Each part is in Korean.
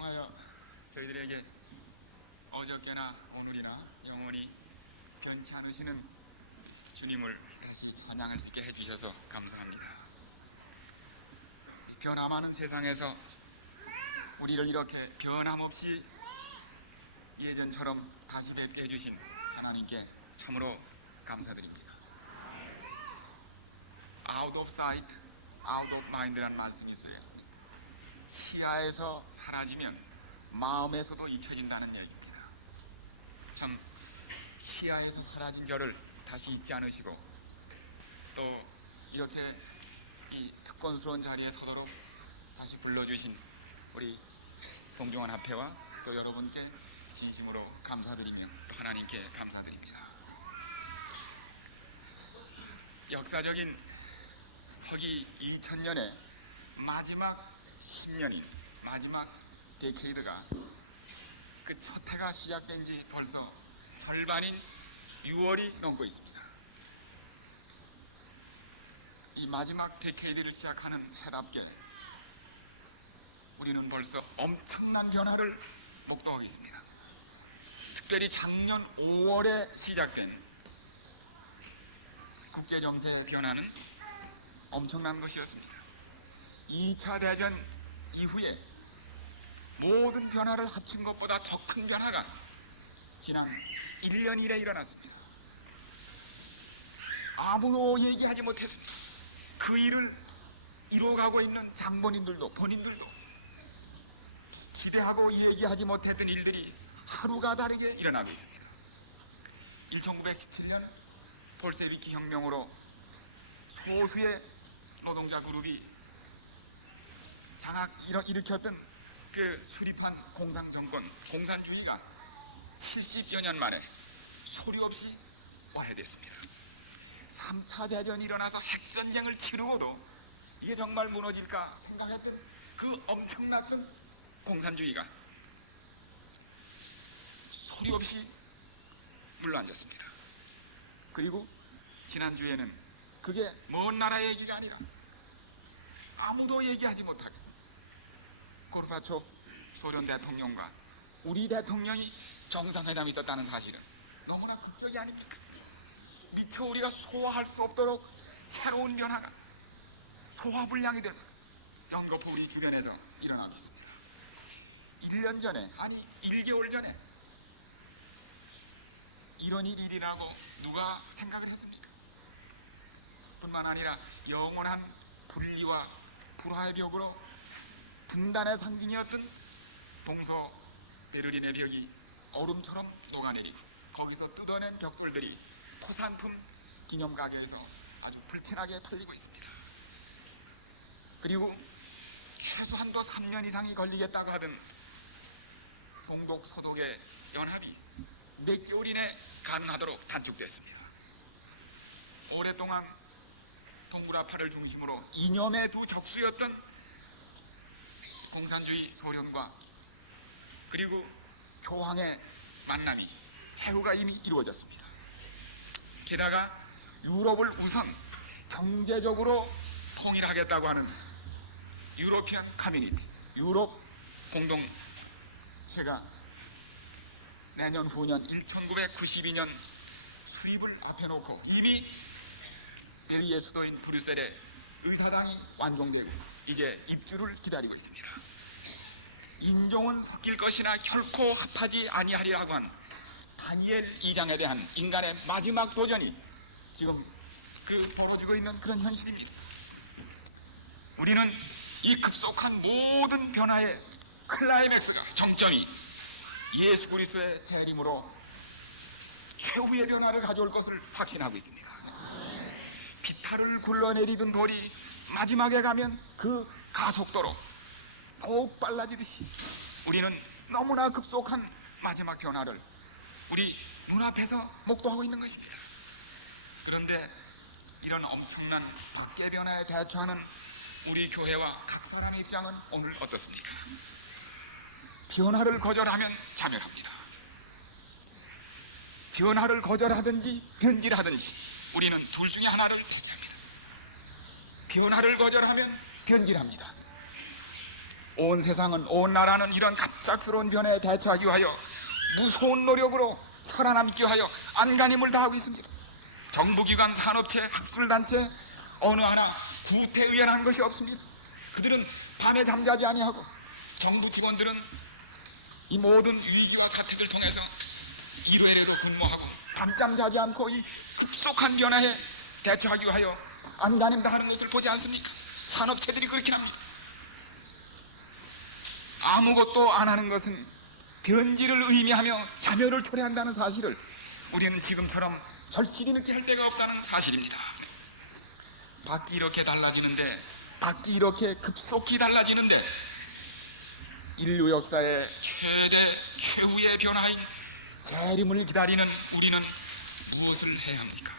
통하여 저희들에게 어저께나 오늘이나 영원히 변치 않으시는 주님을 다시 찬양할 수 있게 해주셔서 감사합니다. 변함하는 세상에서 우리를 이렇게 변함없이 예전처럼 다시 뵙게 해주신 하나님께 참으로 감사드립니다. Out of sight, out of mind라는 말씀이 있어요. 시야에서 사라지면 마음에서도 잊혀진다는 얘기입니다. 참 시야에서 사라진 저를 다시 잊지 않으시고 또 이렇게 이 특권스러운 자리에 서도록 다시 불러주신 우리 동종원 합회와 또 여러분께 진심으로 감사드리며 또 하나님께 감사드립니다. 역사적인 서기 2000년의 마지막 10년인 마지막 데케이드가 그 첫 해가 시작된 지 벌써 절반인 6월이 넘고 있습니다. 이 마지막 데케이드를 시작하는 해답게 우리는 벌써 엄청난 변화를 목도하고 있습니다. 특별히 작년 5월에 시작된 국제정세의 변화는 엄청난 것이었습니다. 2차 대전 이후에 모든 변화를 합친 것보다 더 큰 변화가 지난 1년 이래 일어났습니다. 아무도 얘기하지 못했습니다. 그 일을 이뤄가고 있는 장본인들도 본인들도 기대하고 얘기하지 못했던 일들이 하루가 다르게 일어나고 있습니다. 1917년 볼세비키 혁명으로 소수의 노동자 그룹이 장악 일으켰던 그 수립한 공산정권, 공산주의가 70여 년 만에 소리 없이 와해됐습니다. 3차 대전이 일어나서 핵전쟁을 치르고도 이게 정말 무너질까 생각했던 그 엄청났던 공산주의가 소리 없이 물러앉았습니다. 그리고 지난주에는 그게 먼 나라의 얘기가 아니라 아무도 얘기하지 못하게 고르바초프 소련 대통령과 우리 대통령이 정상회담이 있었다는 사실은 너무나 극적이 아닙니까? 미처 우리가 소화할 수 없도록 새로운 변화가 소화불량이 될 연거푸 우리 주변에서 일어나고 있습니다. 1년 전에 아니 1개월 전에 이런 일이 일어나고 누가 생각을 했습니까? 뿐만 아니라 영원한 분리와 불화의 벽으로 분단의 상징이었던 동서 베를린의 벽이 얼음처럼 녹아내리고 거기서 뜯어낸 벽돌들이 토산품 기념가게에서 아주 불티나게 팔리고 있습니다. 그리고 최소한도 3년 이상이 걸리겠다고 하던 동독 소독의 연합이 몇 개월 이내 가능하도록 단축됐습니다. 오랫동안 동구라파를 중심으로 이념의 두 적수였던 공산주의 소련과 그리고 교황의 만남이 태후가 이미 이루어졌습니다. 게다가 유럽을 우선 경제적으로 통일하겠다고 하는 유로피안 커뮤니티, 유럽 공동체가 내년 후년 1992년 수입을 앞에 놓고 이미 벨기에 수도인 브뤼셀에 의사당이 완공되고 이제 입주를 기다리고 있습니다. 인종은 섞일 것이나 결코 합하지 아니하리라고 한 다니엘 2장에 대한 인간의 마지막 도전이 지금 벌어지고 있는 그런 현실입니다. 우리는 이 급속한 모든 변화의 클라이맥스가 정점이 예수 그리스도의 재림으로 최후의 변화를 가져올 것을 확신하고 있습니다. 비탈을 굴러내리던 돌이 마지막에 가면 그 가속도로 더욱 빨라지듯이 우리는 너무나 급속한 마지막 변화를 우리 눈앞에서 목도하고 있는 것입니다. 그런데 이런 엄청난 박해 변화에 대처하는 우리 교회와 각 사람의 입장은 오늘 어떻습니까? 변화를 거절하면 자멸합니다. 변화를 거절하든지 변질하든지 우리는 둘 중에 하나를 택합니다. 변화를 거절하면 변질합니다. 온 세상은, 온 나라는 이런 갑작스러운 변화에 대처하기 위하여 무서운 노력으로 살아남기 위하여 안간힘을 다하고 있습니다. 정부기관, 산업체, 학술단체 어느 하나 구태의연한 것이 없습니다. 그들은 밤에 잠자지 아니하고, 정부 직원들은 이 모든 위기와 사태를 통해서 일회례로 근무하고 밤잠 자지 않고 이 급속한 변화에 대처하기 위하여 안간힘 다하는 것을 보지 않습니까? 산업체들이 그렇게 합니다. 아무것도 안 하는 것은 변질을 의미하며 자멸을 초래한다는 사실을 우리는 지금처럼 절실히 느끼할 데가 없다는 사실입니다. 밖이 이렇게 달라지는데, 밖이 이렇게 급속히 달라지는데, 인류 역사의 최후의 변화인 재림을 기다리는 우리는 무엇을 해야 합니까?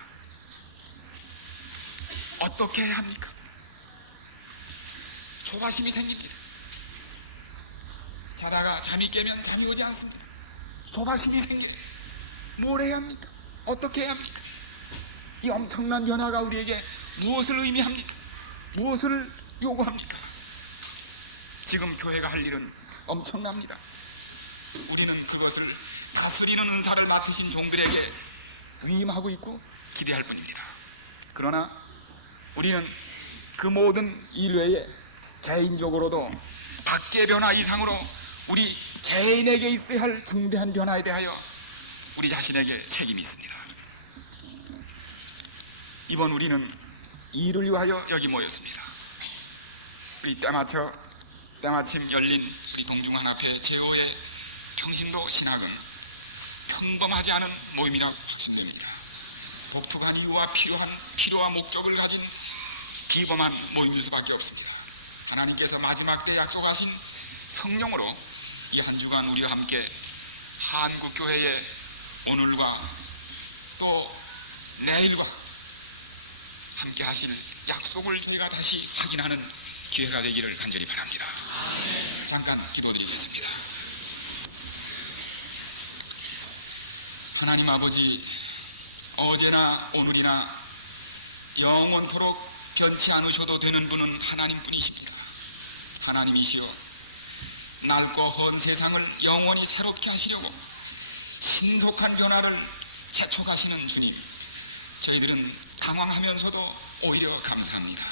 어떻게 해야 합니까? 조바심이 생깁니다. 자다가 잠이 깨면 잠이 오지 않습니다. 조바심이 생겨요. 뭘 해야 합니까? 어떻게 해야 합니까? 이 엄청난 변화가 우리에게 무엇을 의미합니까? 무엇을 요구합니까? 지금 교회가 할 일은 엄청납니다. 우리는 그것을 다스리는 은사를 맡으신 종들에게 위임하고 있고 기대할 뿐입니다. 그러나 우리는 그 모든 일 외에 개인적으로도 밖의 변화 이상으로 우리 개인에게 있어야 할 중대한 변화에 대하여 우리 자신에게 책임이 있습니다. 이번 우리는 이를 위하여 여기 모였습니다. 우리 때마침 열린 우리 동중하나회 제5의 평신도 신학은 평범하지 않은 모임이라 확신됩니다. 독특한 이유와 필요와 목적을 가진 비범한 모임일 수밖에 없습니다. 하나님께서 마지막 때 약속하신 성령으로 이 한 주간 우리와 함께 한국교회의 오늘과 또 내일과 함께 하실 약속을 저희가 다시 확인하는 기회가 되기를 간절히 바랍니다. 잠깐 기도드리겠습니다. 하나님 아버지, 어제나 오늘이나 영원토록 변치 않으셔도 되는 분은 하나님뿐이십니다. 하나님이시여, 낡고 헌 세상을 영원히 새롭게 하시려고 신속한 변화를 재촉하시는 주님, 저희들은 당황하면서도 오히려 감사합니다.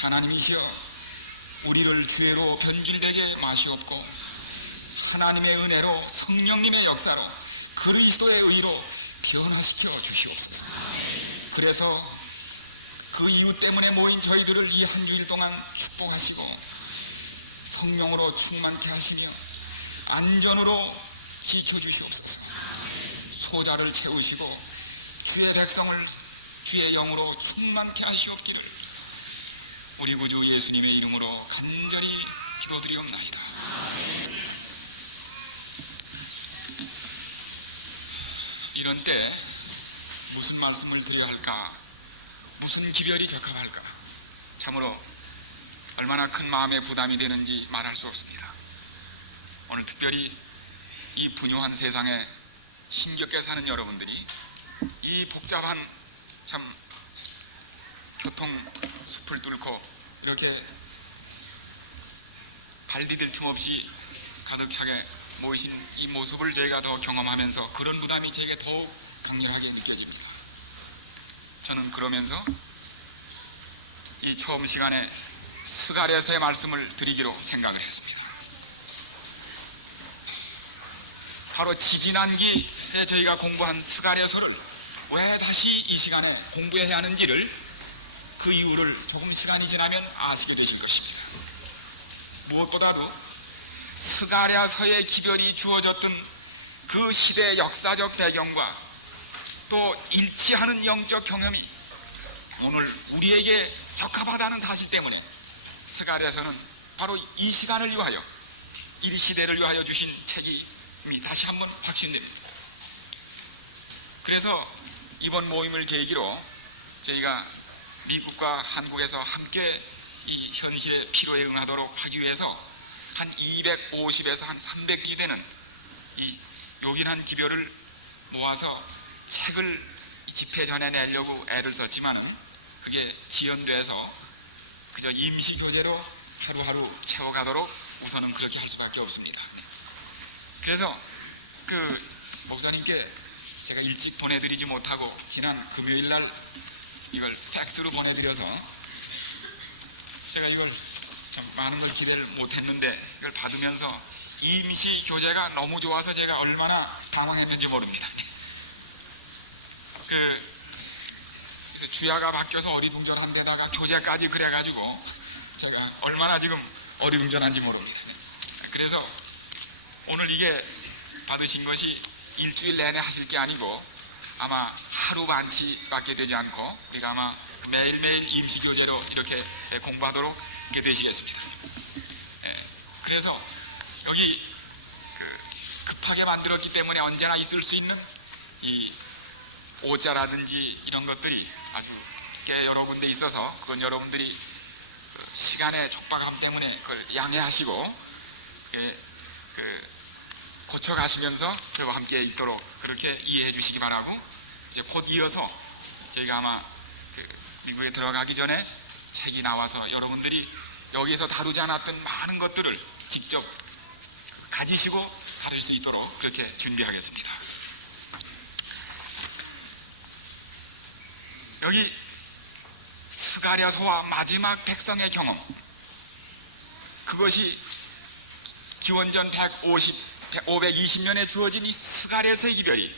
하나님이시여, 우리를 죄로 변질되게 마시옵고 하나님의 은혜로, 성령님의 역사로, 그리스도의 의로 변화시켜 주시옵소서. 그래서 그 이유 때문에 모인 저희들을 이 한 주일 동안 축복하시고 성령으로 충만케 하시며 안전으로 지켜주시옵소서. 소자를 채우시고 주의 백성을 주의 영으로 충만케 하시옵기를 우리 구주 예수님의 이름으로 간절히 기도드리옵나이다. 이런 때 무슨 말씀을 드려야 할까, 무슨 기별이 적합할까, 참으로 얼마나 큰 마음의 부담이 되는지 말할 수 없습니다. 오늘 특별히 이 분유한 세상에 힘겹게 사는 여러분들이 이 복잡한 참 교통 숲을 뚫고 이렇게 발 디딜 틈 없이 가득 차게 모이신 이 모습을 저희가 더 경험하면서 그런 부담이 제게 더욱 강렬하게 느껴집니다. 저는 그러면서 이 처음 시간에 스가랴서의 말씀을 드리기로 생각을 했습니다. 바로 지지난기에 저희가 공부한 스가랴서를 왜 다시 이 시간에 공부해야 하는지를, 그 이유를 조금 시간이 지나면 아시게 되실 것입니다. 무엇보다도 스가랴서의 기별이 주어졌던 그 시대의 역사적 배경과 또 일치하는 영적 경험이 오늘 우리에게 적합하다는 사실 때문에 스가랴서는 바로 이 시간을 위하여, 이 시대를 위하여 주신 책임이 다시 한번 확신됩니다. 그래서 이번 모임을 계기로 저희가 미국과 한국에서 함께 이 현실의 필요에 응하도록 하기 위해서 한 250에서 한 300기 되는 이 요긴한 기별을 모아서 책을 집회 전에 내려고 애를 썼지만은 그게 지연돼서 그저 임시 교재로 하루하루 채워가도록 우선은 그렇게 할 수밖에 없습니다. 그래서 그 목사님께 제가 일찍 보내드리지 못하고 지난 금요일날 이걸 팩스로 보내드려서 제가 이걸 참 많은 걸 기대를 못했는데 이걸 받으면서 임시 교재가 너무 좋아서 제가 얼마나 당황했는지 모릅니다. 그래서 주야가 바뀌어서 어리둥절한 데다가 교재까지 그래가지고 제가 얼마나 지금 어리둥절한지 모릅니다. 그래서 오늘 이게 받으신 것이 일주일 내내 하실 게 아니고 아마 하루 반치밖에 되지 않고 우리가 아마 매일매일 임시 교재로 이렇게 공부하도록 이렇게 되시겠습니다. 그래서 여기 급하게 만들었기 때문에 언제나 있을 수 있는 이 오자라든지 이런 것들이 아주 꽤 여러 군데 있어서 그건 여러분들이 시간의 촉박함 때문에 그걸 양해하시고 고쳐가시면서 저와 함께 있도록 그렇게 이해해 주시기 바라고, 이제 곧 이어서 저희가 아마 미국에 들어가기 전에 책이 나와서 여러분들이 여기에서 다루지 않았던 많은 것들을 직접 가지시고 다룰 수 있도록 그렇게 준비하겠습니다. 여기 스가랴서와 마지막 백성의 경험, 그것이 기원전 520년에 주어진 이 스가랴서의 기별이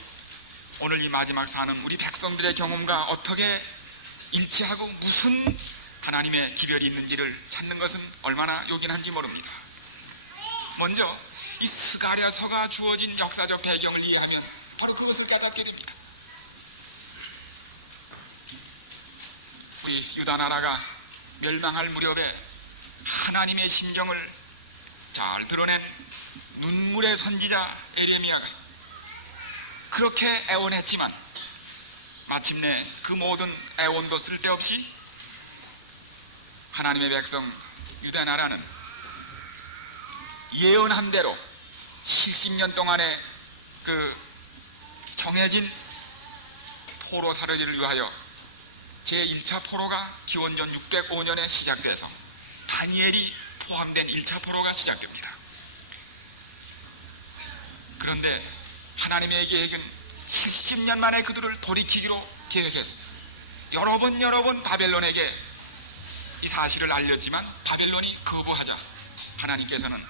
오늘 이 마지막 사는 우리 백성들의 경험과 어떻게 일치하고 무슨 하나님의 기별이 있는지를 찾는 것은 얼마나 요긴한지 모릅니다. 먼저 이 스가랴서가 주어진 역사적 배경을 이해하면 바로 그것을 깨닫게 됩니다. 우리 유다 나라가 멸망할 무렵에 하나님의 심정을 잘 드러낸 눈물의 선지자 에레미야가 그렇게 애원했지만 마침내 그 모든 애원도 쓸데없이 하나님의 백성 유다 나라는 예언한 대로 70년 동안의 그 정해진 포로 사르기를 위하여 제1차 포로가 기원전 605년에 시작돼서 다니엘이 포함된 1차 포로가 시작됩니다. 그런데 하나님의 계획은 70년 만에 그들을 돌이키기로 계획했어요. 여러 번 바벨론에게 이 사실을 알렸지만 바벨론이 거부하자 하나님께서는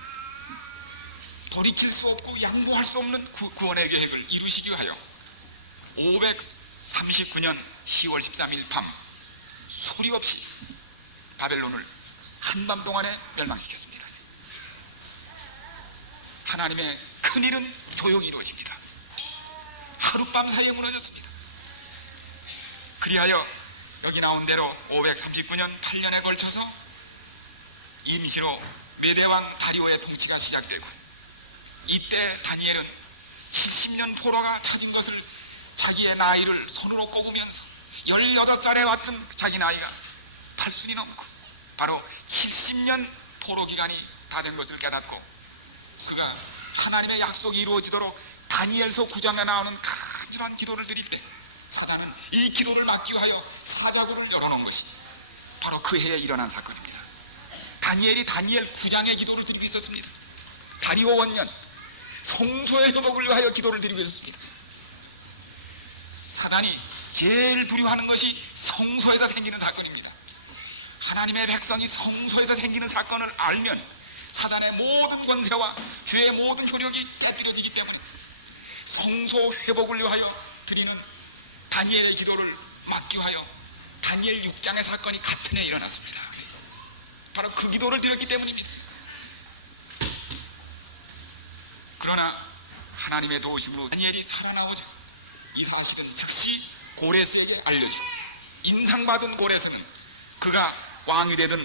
돌이킬 수 없고 양보할 수 없는 구원의 계획을 이루시기 위하여 539년 10월 13일 밤 소리 없이 바벨론을 한밤 동안에 멸망시켰습니다. 하나님의 큰일은 조용히 이루어집니다. 하룻밤 사이에 무너졌습니다. 그리하여 여기 나온 대로 539년 8년에 걸쳐서 임시로 메대왕 다리오의 통치가 시작되고, 이때 다니엘은 70년 포로가 찾은 것을 자기의 나이를 손으로 꼽으면서 18살에 왔던 자기 나이가 8순이 넘고 바로 70년 포로 기간이 다 된 것을 깨닫고, 그가 하나님의 약속이 이루어지도록 다니엘서 9장에 나오는 간절한 기도를 드릴 때 사단은 이 기도를 막기 위하여 사자굴을 열어놓은 것이 바로 그 해에 일어난 사건입니다. 다니엘이 다니엘 9장의 기도를 드리고 있었습니다. 다리오 원년 성소의 회복을 위하여 기도를 드리고 있었습니다. 사단이 제일 두려워하는 것이 성소에서 생기는 사건입니다. 하나님의 백성이 성소에서 생기는 사건을 알면 사단의 모든 권세와 죄의 모든 효력이 되뜨려지기 때문에 성소 회복을 위하여 드리는 다니엘의 기도를 막기 위하여 다니엘 6장의 사건이 같은 해에 일어났습니다. 바로 그 기도를 드렸기 때문입니다. 그러나 하나님의 도우심으로 다니엘이 살아나오자 이 사실은 즉시 고레스에게 알려주고, 인상받은 고레스는 그가 왕이 되던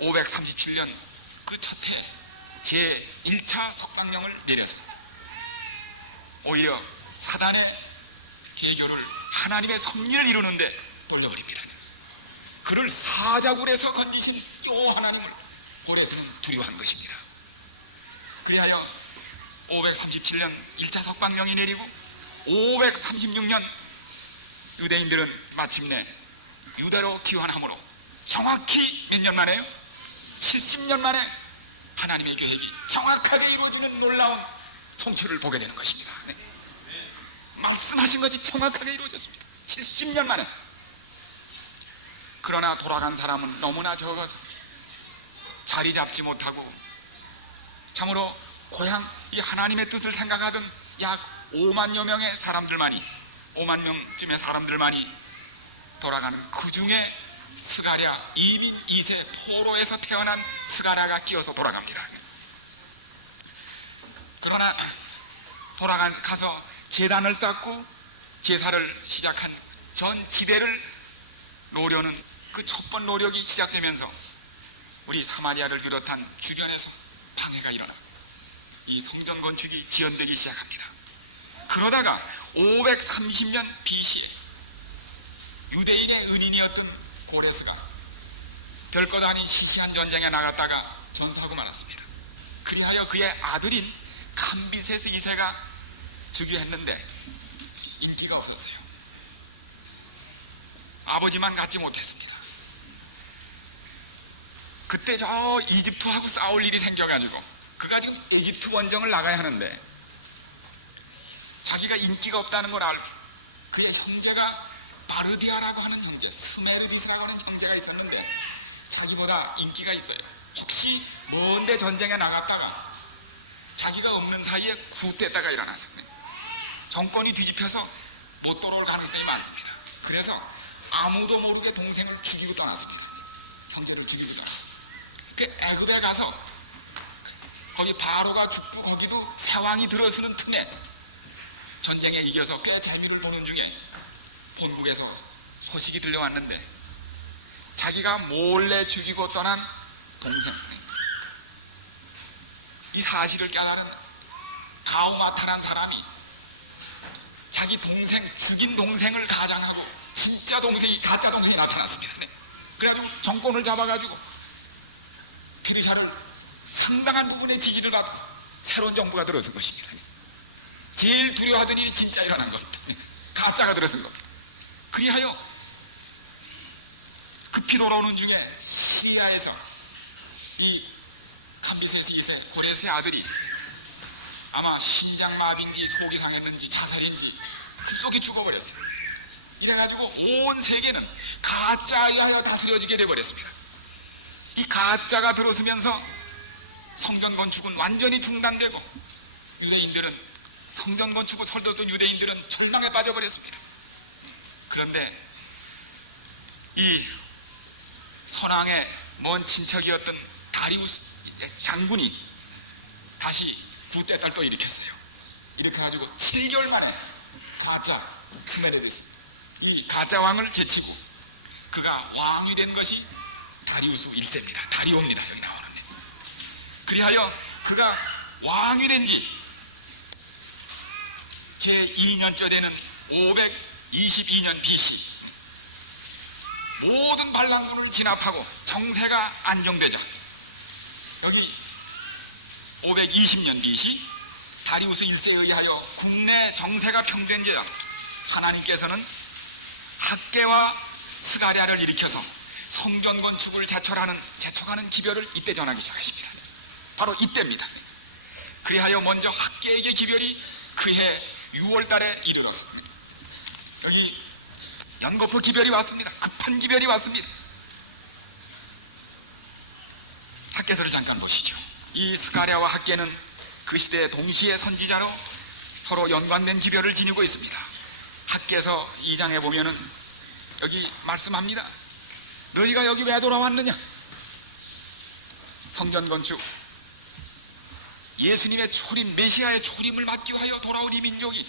537년 그 첫 해 제1차 석방령을 내려서 오히려 사단의 계교를 하나님의 섭리를 이루는데 돌려버립니다. 그를 사자굴에서 건지신 요 하나님을 고레스는 두려워한 것입니다. 그리하여 537년 1차 석방령이 내리고 536년 유대인들은 마침내 유대로 귀환함으로 정확히 몇 년 만에요? 70년 만에 하나님의 계획이 정확하게 이루어지는 놀라운 성취를 보게 되는 것입니다. 네. 말씀하신 것이 정확하게 이루어졌습니다. 70년 만에. 그러나 돌아간 사람은 너무나 적어서 자리 잡지 못하고 참으로 고향 이 하나님의 뜻을 생각하던 약 5만여 명의 사람들만이 5만 명쯤의 사람들만이 돌아가는 그 중에 스가랴 1인 2세 포로에서 태어난 스가랴가 끼어서 돌아갑니다. 그러나 가서 제단을 쌓고 제사를 시작한 전 지대를 노려는 그 첫 번 노력이 시작되면서 우리 사마리아를 비롯한 주변에서 방해가 일어나 이 성전 건축이 지연되기 시작합니다. 그러다가 530년 BC에 유대인의 은인이었던 고레스가 별것 아닌 시시한 전쟁에 나갔다가 전사하고 말았습니다. 그리하여 그의 아들인 캄비세스 2세가 즉위했는데 인기가 없었어요. 아버지만 갖지 못했습니다. 그때 저 이집트하고 싸울 일이 생겨가지고 그가 지금 이집트 원정을 나가야 하는데 자기가 인기가 없다는 걸 알고 그의 형제가 바르디아라고 하는 형제, 스메르디스라고 하는 형제가 있었는데 자기보다 인기가 있어요. 혹시 먼데 전쟁에 나갔다가 자기가 없는 사이에 구태다가 일어나서 정권이 뒤집혀서 못 돌아올 가능성이 많습니다. 그래서 아무도 모르게 동생을 죽이고 떠났습니다. 형제를 죽이고 떠났습니다. 그 애굽에 가서 거기 바로가 죽고 거기도 세왕이 들어서는 틈에 전쟁에 이겨서 꽤 재미를 보는 중에 본국에서 소식이 들려왔는데 자기가 몰래 죽이고 떠난 동생, 이 사실을 깨달은 가우마타라는 사람이 자기 동생, 죽인 동생을 가장하고 진짜 동생이 가짜 동생이 나타났습니다. 그래가지고 정권을 잡아가지고 페르시아를 상당한 부분의 지지를 받고 새로운 정부가 들어선 것입니다. 제일 두려워하던 일이 진짜 일어난 겁니다. 가짜가 들어선 겁니다. 그리하여 급히 돌아오는 중에 시리아에서 이 캄비세스 2세 고레스의 아들이 아마 심장마비인지 속이 상했는지 자살인지 급속히 죽어버렸어요. 이래가지고 온 세계는 가짜에 의하여 다스려지게 돼버렸습니다. 이 가짜가 들어서면서 성전 건축은 완전히 중단되고 유대인들은 성전 건축을 설도던 유대인들은 절망에 빠져버렸습니다. 그런데 이 선왕의 먼 친척이었던 다리우스 장군이 다시 구태타를 또 일으켰어요. 이렇게 가지고 7개월 만에 가짜 스메르디스 이 가짜 왕을 제치고 그가 왕이 된 것이 다리우스 1세입니다. 다리오입니다. 여기 나오는. 그리하여 그가 왕이 된 지 제2년째 되는 522년 BC 모든 반란군을 진압하고 정세가 안정되자 여기 520년 BC 다리우스 1세에 의하여 국내 정세가 평된지라 하나님께서는 학개와 스가랴를 일으켜서 성전 건축을 재촉하는 기별을 이때 전하기 시작하십니다. 바로 이때입니다. 그리하여 먼저 학개에게 기별이 그해 6월 달에 이르러서 여기 연거푸 기별이 왔습니다. 급한 기별이 왔습니다. 학개서를 잠깐 보시죠. 이 스가랴와 학개는 그 시대의 동시에 선지자로 서로 연관된 기별을 지니고 있습니다. 학개서 2장에 보면은 여기 말씀합니다. 너희가 여기 왜 돌아왔느냐? 성전 건축 예수님의 초림 메시아의 초림을 맞기 위하여 돌아온 이 민족이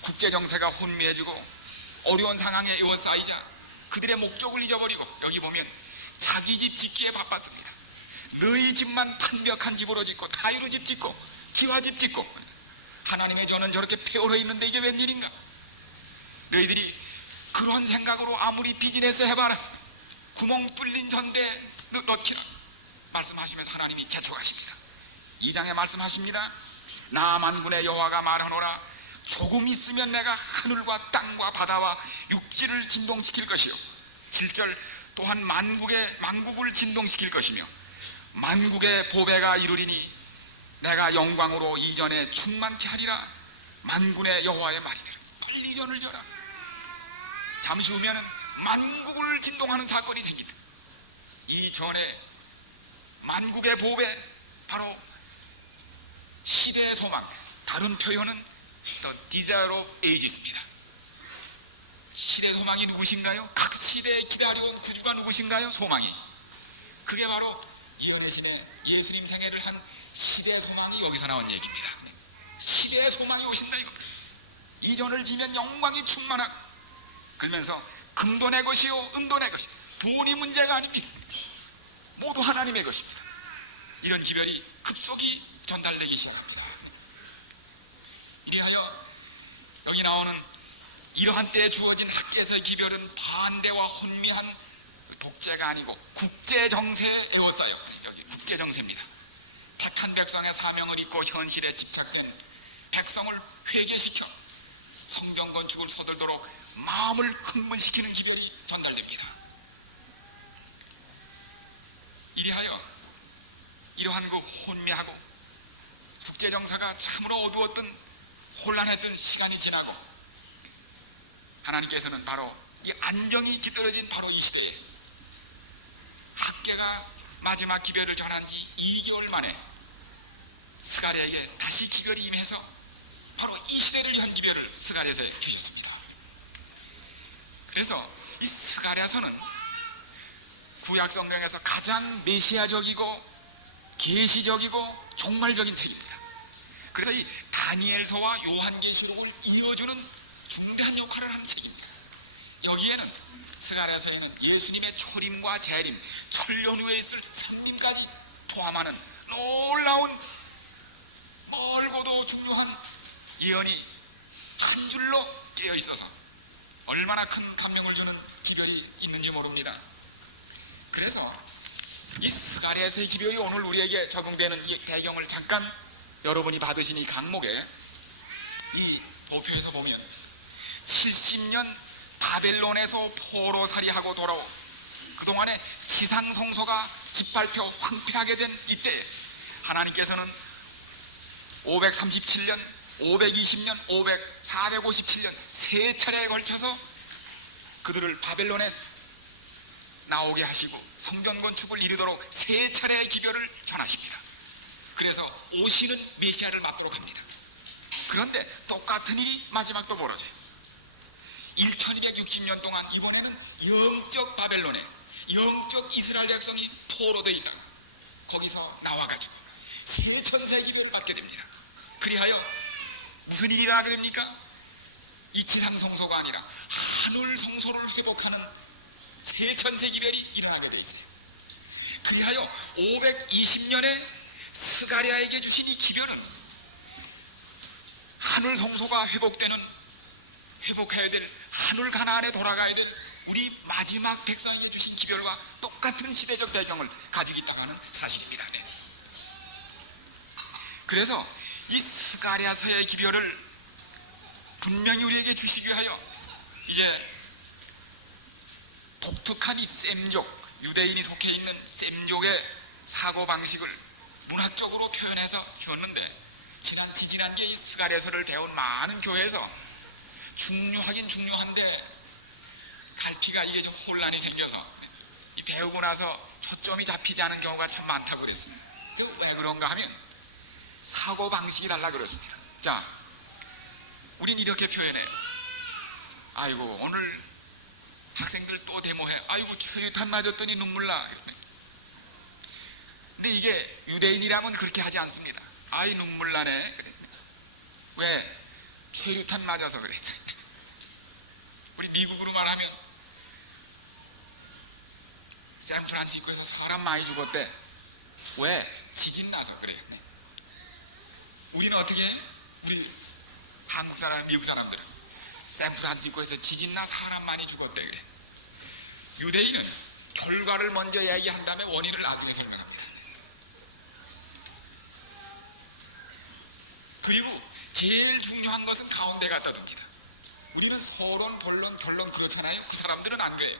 국제정세가 혼미해지고 어려운 상황에 에워싸이자 그들의 목적을 잊어버리고 여기 보면 자기 집 짓기에 바빴습니다. 너희 집만 판벽한 집으로 짓고 타일로 집 짓고 기와집 짓고 하나님의 전은 저렇게 폐허해 있는데 이게 웬일인가? 너희들이 그런 생각으로 아무리 비즈니스 해봐라 구멍 뚫린 전대 넣기라 말씀하시면서 하나님이 재촉하십니다. 2장에 말씀하십니다. 나 만군의 여호와가 말하노라 조금 있으면 내가 하늘과 땅과 바다와 육지를 진동시킬 것이요 7절 또한 만국을 진동시킬 것이며 만국의 보배가 이루리니 내가 영광으로 이전에 충만케 하리라. 만군의 여호와의 말이니라. 빨리 전을 져라. 잠시 후면은 만국을 진동하는 사건이 생긴다. 이전에 만국의 보배, 바로 시대의 소망, 다른 표현은 The Desire of Ages입니다. 시대의 소망이 누구신가요? 각 시대에 기다려온 구주가 누구신가요? 소망이. 그게 바로 이은혜 신의 예수님 생애를 한 시대의 소망이 여기서 나온 얘기입니다. 시대의 소망이 오신다 이거. 이전을 지면 영광이 충만하고, 그러면서 금도 내 것이요 은도 내 것이, 돈이 문제가 아닙니다. 모두 하나님의 것입니다. 이런 기별이 급속히 전달되기 시작합니다. 이리하여 여기 나오는 이러한 때에 주어진 학계에서의 기별은 반대와 혼미한 독재가 아니고 국제정세에 에워싸여, 여기 국제정세입니다. 택한 백성의 사명을 잊고 현실에 집착된 백성을 회개시켜 성전 건축을 서둘도록 마음을 흥분시키는 기별이 전달됩니다. 이리하여 이러한 그 혼미하고 국제정세가 참으로 어두웠던 혼란했던 시간이 지나고, 하나님께서는 바로 이 안정이 깃들어진 바로 이 시대에 학계가 마지막 기별을 전한 지 2개월 만에 스가랴에게 다시 기별이 임해서 바로 이 시대를 위한 기별을 스가랴에서 주셨습니다. 그래서 이 스가랴서는 구약 성경에서 가장 메시아적이고 계시적이고 종말적인 책입니다. 그래서 이 다니엘서와 요한계시록을 이어주는 중대한 역할을 한 책입니다. 여기에는 스가랴서에는 예수님의 초림과 재림, 천년 후에 있을 상림까지 포함하는 놀라운 멀고도 중요한 예언이 한 줄로 깨어 있어서 얼마나 큰 감명을 주는 기별이 있는지 모릅니다. 그래서 이 스가랴서의 기별이 오늘 우리에게 적용되는 이 배경을 잠깐 여러분이 받으신 이 강목에 이 도표에서 보면 70년 바벨론에서 포로살이하고 돌아오 그동안에 지상성소가 짓밟혀 황폐하게 된 이때 하나님께서는 537년, 520년, 457년 세 차례에 걸쳐서 그들을 바벨론에 나오게 하시고 성전 건축을 이루도록 세 차례의 기별을 전하십니다. 그래서 오시는 메시아를 맞도록 합니다. 그런데 똑같은 일이 마지막 또 벌어져요. 1260년 동안 이번에는 영적 바벨론에 영적 이스라엘 백성이 포로되어 있다가 거기서 나와가지고 새 천사의 기별을 받게 됩니다. 그리하여 무슨 일이 일어나게 됩니까? 이 지상 성소가 아니라 하늘 성소를 회복하는 새 천사 기별이 일어나게 되어 있어요. 그리하여 520년에 스가랴에게 주신 이 기별은 하늘 성소가 회복해야 될 하늘 가나안에 돌아가야 될 우리 마지막 백성에게 주신 기별과 똑같은 시대적 배경을 가지고 있다고 하는 사실입니다. 네. 그래서 이 스가랴서의 기별을 분명히 우리에게 주시기 위하여 이제 독특한 이 셈족, 유대인이 속해 있는 셈족의 사고방식을 문학적으로 표현해서 주었는데, 지난게 이 스가랴서를 배운 많은 교회에서 중요하긴 중요한데 갈피가 이게 좀 혼란이 생겨서 이 배우고 나서 초점이 잡히지 않은 경우가 참 많다고 그랬어요. 왜 그런가 하면 사고방식이 달라 그랬습니다. 자, 우린 이렇게 표현해. 아이고 오늘 학생들 또 데모해. 아이고 최루탄 맞았더니 눈물 나. 근데 이게 유대인이라면 그렇게 하지 않습니다. 아이 눈물 나네. 그래. 왜? 최루탄 맞아서 그래. 우리 미국으로 말하면 샌프란시스코에서 사람 많이 죽었대. 왜? 지진 나서 그래. 우리는 어떻게 해? 우리 한국 사람, 미국 사람들은 샌프란시스코에서 지진 나 사람 많이 죽었대 그래. 유대인은 결과를 먼저 이야기한 다음에 원인을 나중에 설명합니다. 그리고 제일 중요한 것은 가운데 갖다 둡니다. 우리는 서론, 본론, 결론 그렇잖아요. 그 사람들은 안 그래요.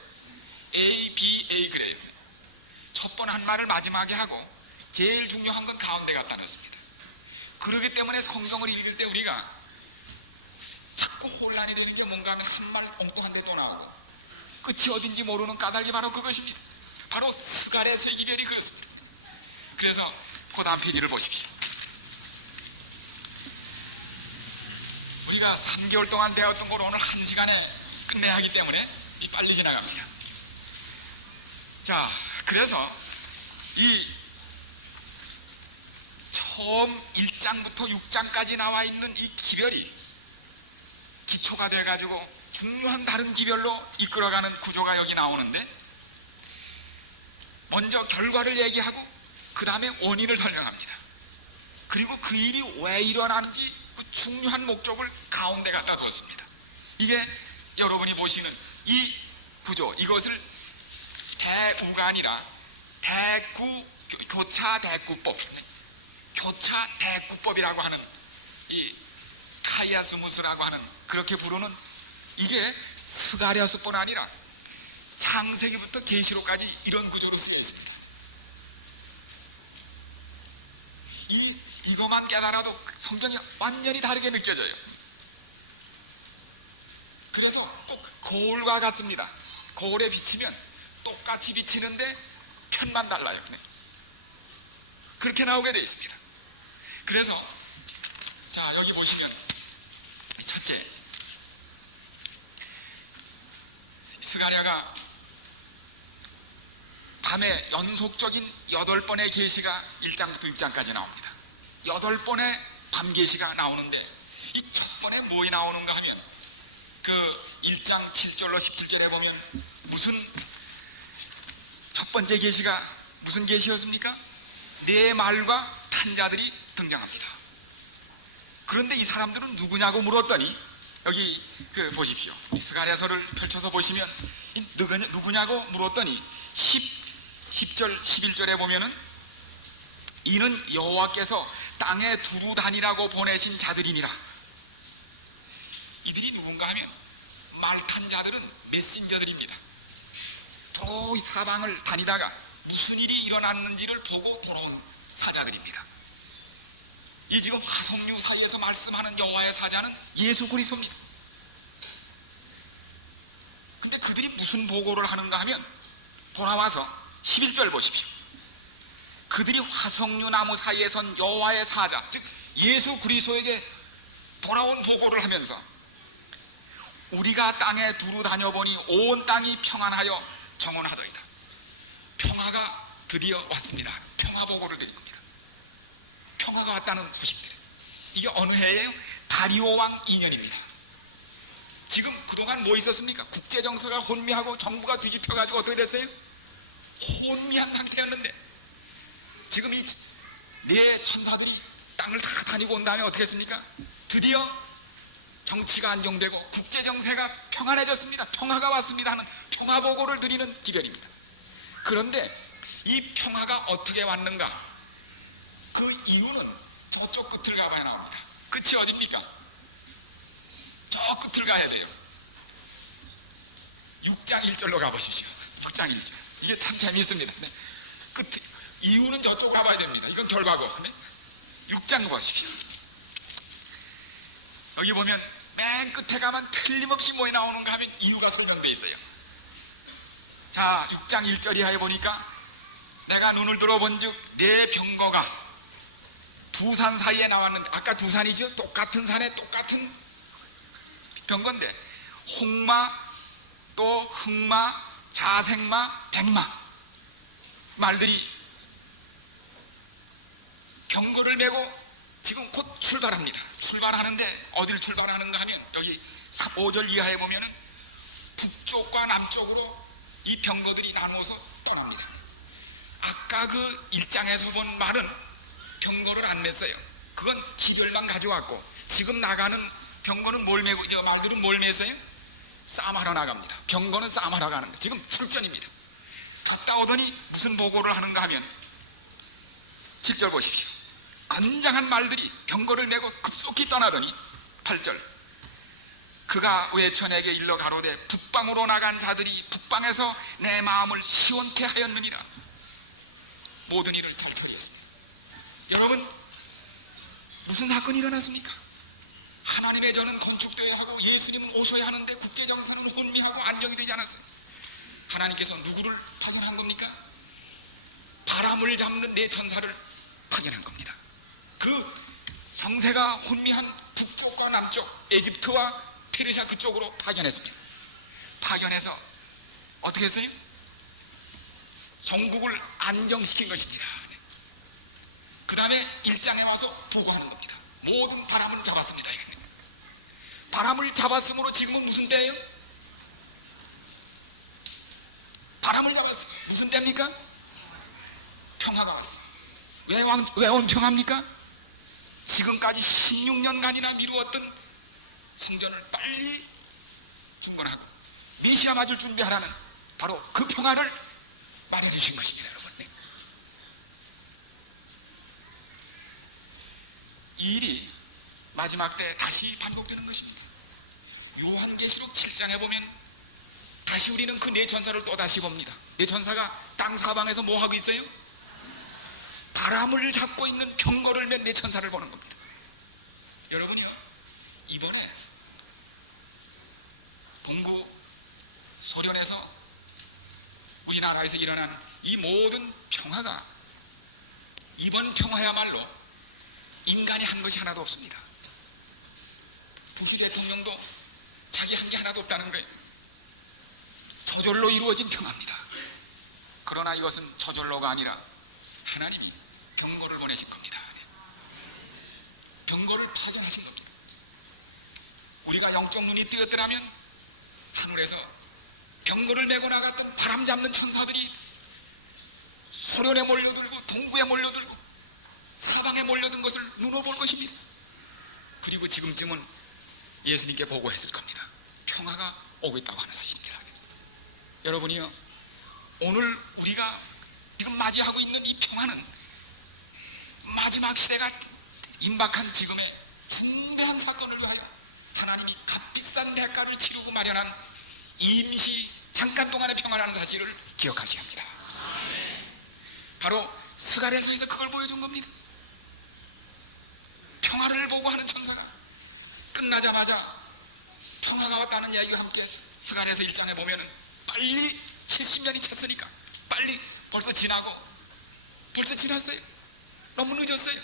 A, B, A 그래요. 첫 번 한 말을 마지막에 하고 제일 중요한 건 가운데 갖다 놓습니다. 그렇기 때문에 성경을 읽을 때 우리가 자꾸 혼란이 되는 게 뭔가 하면 한 말 엉뚱한 데 또 나오고 끝이 어딘지 모르는 까닭이 바로 그것입니다. 바로 스가랴서의 기별이 그렇습니다. 그래서 그 다음 페이지를 보십시오. 우리가 3개월 동안 배웠던 걸 오늘 1시간에 끝내야 하기 때문에 빨리 지나갑니다. 자, 그래서 이 처음 1장부터 6장까지 나와 있는 이 기별이 기초가 돼가지고 중요한 다른 기별로 이끌어가는 구조가 여기 나오는데, 먼저 결과를 얘기하고 그 다음에 원인을 설명합니다. 그리고 그 일이 왜 일어나는지 그 중요한 목적을 가운데 갖다 뒀습니다. 이게 여러분이 보시는 이 구조, 이것을 대우가 아니라 교차 대구법, 교차 대구법이라고 하는, 이 카이아스무스라고 하는, 그렇게 부르는, 이게 스가랴서뿐 아니라 창세기부터 계시록까지 이런 구조로 쓰여 있습니다. 이것만 깨달아도 성경이 완전히 다르게 느껴져요. 그래서 꼭 거울과 같습니다. 거울에 비치면 똑같이 비치는데 편만 달라요. 그렇게 나오게 되어 있습니다. 그래서 자, 여기 보시면 첫째, 스가랴가 밤에 연속적인 8번의 계시가 1장부터 6장까지 나옵니다. 8번의 밤 계시가 나오는데, 이 첫 번에 뭐에 나오는가 하면 그 1장 7절로 17절에 보면 무슨 첫 번째 계시가 무슨 계시였습니까? 네 말과 탄자들이 등장합니다. 그런데 이 사람들은 누구냐고 물었더니, 여기 보십시오. 스가랴서를 펼쳐서 보시면 누구냐고 물었더니 10절 11절에 보면은 이는 여호와께서 땅에 두루 다니라고 보내신 자들이니라. 이들이 누군가 하면 말 탄 자들은 메신저들입니다. 도로 사방을 다니다가 무슨 일이 일어났는지를 보고 돌아온 사자들입니다. 이 지금 화석류 사이에서 말씀하는 여호와의 사자는 예수 그리스도입니다. 근데 그들이 무슨 보고를 하는가 하면, 돌아와서 11절 보십시오. 그들이 화석류 나무 사이에 선 여호와의 사자, 즉 예수 그리스도에게 돌아온 보고를 하면서, 우리가 땅에 두루 다녀보니 온 땅이 평안하여 정원하더이다. 평화가 드디어 왔습니다. 평화 보고를 드린 겁니다. 평화가 왔다는 소식들. 이게 어느 해예요? 다리오 왕 2년입니다. 지금 그동안 뭐 있었습니까? 국제정세가 혼미하고 정부가 뒤집혀가지고 어떻게 됐어요? 혼미한 상태였는데, 지금 이 네 천사들이 땅을 다 다니고 온 다음에 어떻게 했습니까? 드디어 정치가 안정되고 국제정세가 평안해졌습니다. 평화가 왔습니다 하는 평화보고를 드리는 기별입니다. 그런데 이 평화가 어떻게 왔는가? 그 이유는 저쪽 끝을 가봐야 나옵니다. 끝이 어딥니까? 저 끝을 가야 돼요. 6장 1절로 가보십시오. 6장 1절. 이게 참 재미있습니다. 네. 이유는 저쪽으로 가봐야 됩니다. 이건 결과고. 네. 6장 보십시오. 여기 보면 맨 끝에 가면 틀림없이 뭐에 나오는가 하면 이유가 설명되어 있어요. 자, 6장 1절 이하에 보니까, 내가 눈을 들어본 즉 내 병거가 두 산 사이에 나왔는데, 아까 두 산이죠? 똑같은 산에 똑같은 병거인데, 홍마, 또 흑마, 자색마, 백마 말들이 병거를 메고 지금 곧 출발합니다. 출발하는데 어디를 출발하는가 하면, 여기 5절 이하에 보면은 북쪽과 남쪽으로 이 병거들이 나누어서 떠납니다. 아까 그 1장에서 본 말은 병거를 안 맸어요. 그건 기별만 가져왔고, 지금 나가는 병거는 뭘 메고, 저 말들은 뭘 맸어요? 싸움하러 나갑니다. 병거는 싸움하러 가는 거예요. 지금 출전입니다. 갔다 오더니 무슨 보고를 하는가 하면, 7절 보십시오. 건장한 말들이 병거를 메고 급속히 떠나더니, 8절, 그가 외쳐 내게 일러 가로되 북방으로 나간 자들이 북방에서 내 마음을 시원케 하였느니라. 모든 일을 잘 처리했습니다. 무슨 사건이 일어났습니까? 하나님의 전은 건축되어야 하고 예수님은 오셔야 하는데 국제정세는 혼미하고 안정이 되지 않았어요. 하나님께서 누구를 파견한 겁니까? 바람을 잡는 네 천사를 파견한 겁니다. 그 정세가 혼미한 북쪽과 남쪽, 에집트와 페르시아 그쪽으로 파견했습니다. 파견해서 어떻게 했어요? 전국을 안정시킨 것입니다. 그 다음에 일장에 와서 보고하는 겁니다. 모든 바람을 잡았습니다. 바람을 잡았으므로 지금은 무슨 때예요? 바람을 잡았어요. 무슨 때입니까? 평화가 왔어. 왜 온 평화입니까? 지금까지 16년간이나 미루었던 성전을 빨리 중건하고 메시아 맞을 준비하라는 바로 그 평화를 마련해 주신 것입니다. 여러분, 이 일이 마지막 때 다시 반복되는 것입니다. 요한계시록 7장에 보면 다시 우리는 그 네 천사를 또 다시 봅니다. 네 천사가 땅 사방에서 뭐 하고 있어요? 바람을 잡고 있는 병거를 맨 네 천사를 보는 겁니다. 여러분이요, 이번에 동부 소련에서 우리나라에서 일어난 이 모든 평화가, 이번 평화야말로 인간이 한 것이 하나도 없습니다. 부시 대통령도 자기 한 게 하나도 없다는 거예요. 저절로 이루어진 평화입니다. 그러나 이것은 저절로가 아니라 하나님이 병거를 보내신 겁니다. 병거를 파견하신 겁니다. 우리가 영적 눈이 뜨였더라면 하늘에서 병거를 메고 나갔던 바람 잡는 천사들이 소련에 몰려들고 동부에 몰려들고 사방에 몰려든 것을 눈으로 볼 것입니다. 그리고 지금쯤은 예수님께 보고했을 겁니다. 평화가 오고 있다고 하는 사실입니다. 여러분이요, 오늘 우리가 지금 맞이하고 있는 이 평화는 마지막 시대가 임박한 지금의 중대한 사건을 위하여 하나님이 값비싼 대가를 치르고 마련한 임시 잠깐 동안의 평화라는 사실을 기억하셔야 합니다. 바로 스가랴서에서 그걸 보여준 겁니다. 평화를 보고 하는 천사가 끝나자마자 평화가 왔다는 이야기와 함께 스가랴서 1장에 보면은 빨리 70년이 찼으니까 빨리 벌써 지났어요. 너무 늦었어요.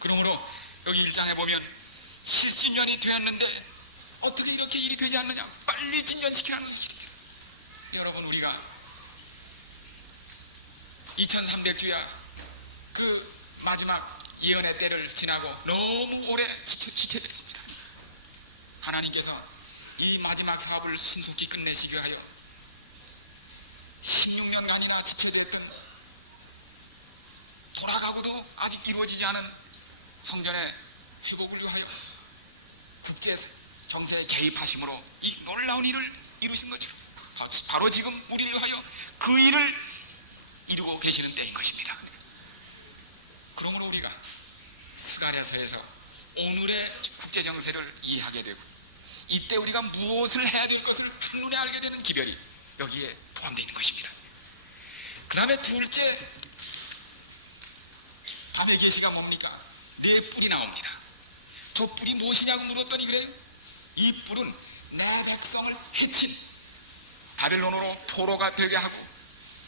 그러므로 여기 1장에 보면 70년이 되었는데 어떻게 이렇게 일이 되지 않느냐, 빨리 진전시키라는 사실입니다. 여러분, 우리가 2300주야 그 마지막 예언의 때를 지나고 너무 오래 지체됐습니다. 하나님께서 이 마지막 사업을 신속히 끝내시기 위하여 16년간이나 지체됐던, 돌아가고도 아직 이루어지지 않은 성전의 회복을 위하여 국제 정세에 개입하심으로 이 놀라운 일을 이루신 것처럼 바로 지금 우리를 위하여 그 일을 이루고 계시는 때인 것입니다. 그러므로 우리가 스가랴서에서 오늘의 국제 정세를 이해하게 되고 이때 우리가 무엇을 해야 될 것을 한눈에 알게 되는 기별이 여기에 포함되어 있는 것입니다. 그 다음에 둘째, 밤의 계시가 뭡니까? 네 뿔이 나옵니다. 저 뿔이 무엇이냐고 물었더니 그래요. 이 뿔은 내 백성을 해친, 바벨론으로 포로가 되게 하고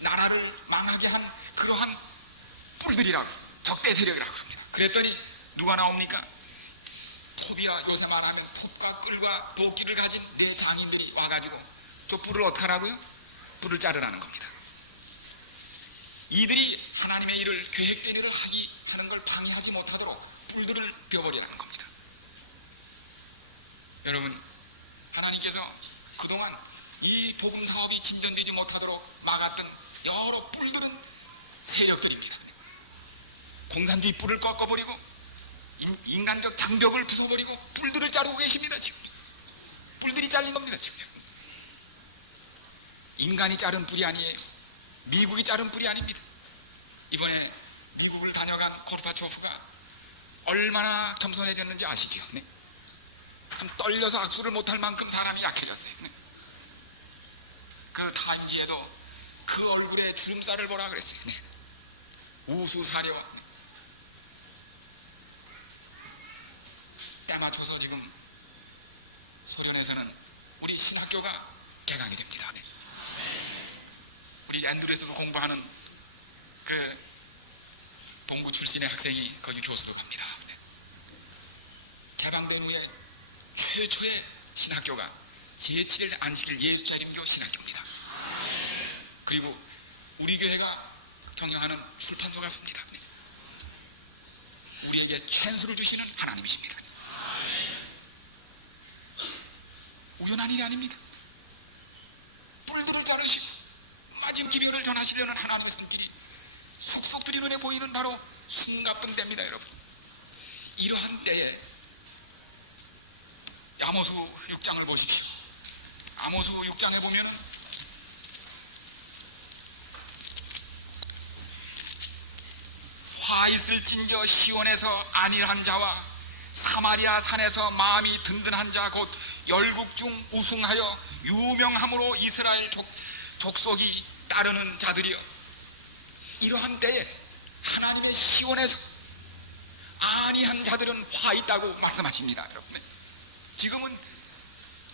나라를 망하게 한 그러한 뿔들이라고, 적대 세력이라고 합니다. 그랬더니 누가 나옵니까? 톱이야, 요새 말하면 톱과 끌과 도끼를 가진 네 장인들이 와가지고 저 뿔을 어떻게 하라고요? 뿔을 자르라는 겁니다. 이들이 하나님의 일을, 계획된 일을 하는 걸 방해하지 못하도록 뿔들을 베어버리라는 겁니다. 여러분, 하나님께서 그동안 이 복음 사업이 진전되지 못하도록 막았던 여러 뿔들은 세력들입니다. 공산주의 뿔을 꺾어버리고 인간적 장벽을 부숴버리고 뿔들을 자르고 계십니다. 지금 뿔들이 잘린 겁니다. 지금 인간이 자른 뿔이 아니에요. 미국이 자른 뿔이 아닙니다. 이번에 미국을 다녀간 고르바초프가 얼마나 겸손해졌는지 아시죠? 네? 참 떨려서 악수를 못할 만큼 사람이 약해졌어요. 네? 그 타임지에도 그 얼굴에 주름살을 보라 그랬어요. 네? 우수사려. 맞춰서 지금 소련에서는 우리 신학교가 개강이 됩니다. 우리 앤드루에서도 공부하는 그 동부 출신의 학생이 거기 교수로 갑니다. 개방된 후에 최초의 신학교가 제7일 안식일 예수차림교 신학교입니다. 그리고 우리 교회가 경영하는 출판소가 섭니다. 우리에게 찬수를 주시는 하나님이십니다. 우연한 일이 아닙니다. 뿔들을 자르시고 마지막 기능을 전하시려는 하나님의 손길이 속속들이 눈에 보이는 바로 숨가쁜 때입니다. 여러분, 이러한 때에 아모스 6장을 보십시오. 아모스 6장에 보면 화 있을진저 시온에서 안일한 자와 사마리아 산에서 마음이 든든한 자 곧 열국 중 우승하여 유명함으로 이스라엘 족속이 따르는 자들이여, 이러한 때에 하나님의 시온에서 안이한 자들은 화 있다고 말씀하십니다. 여러분, 지금은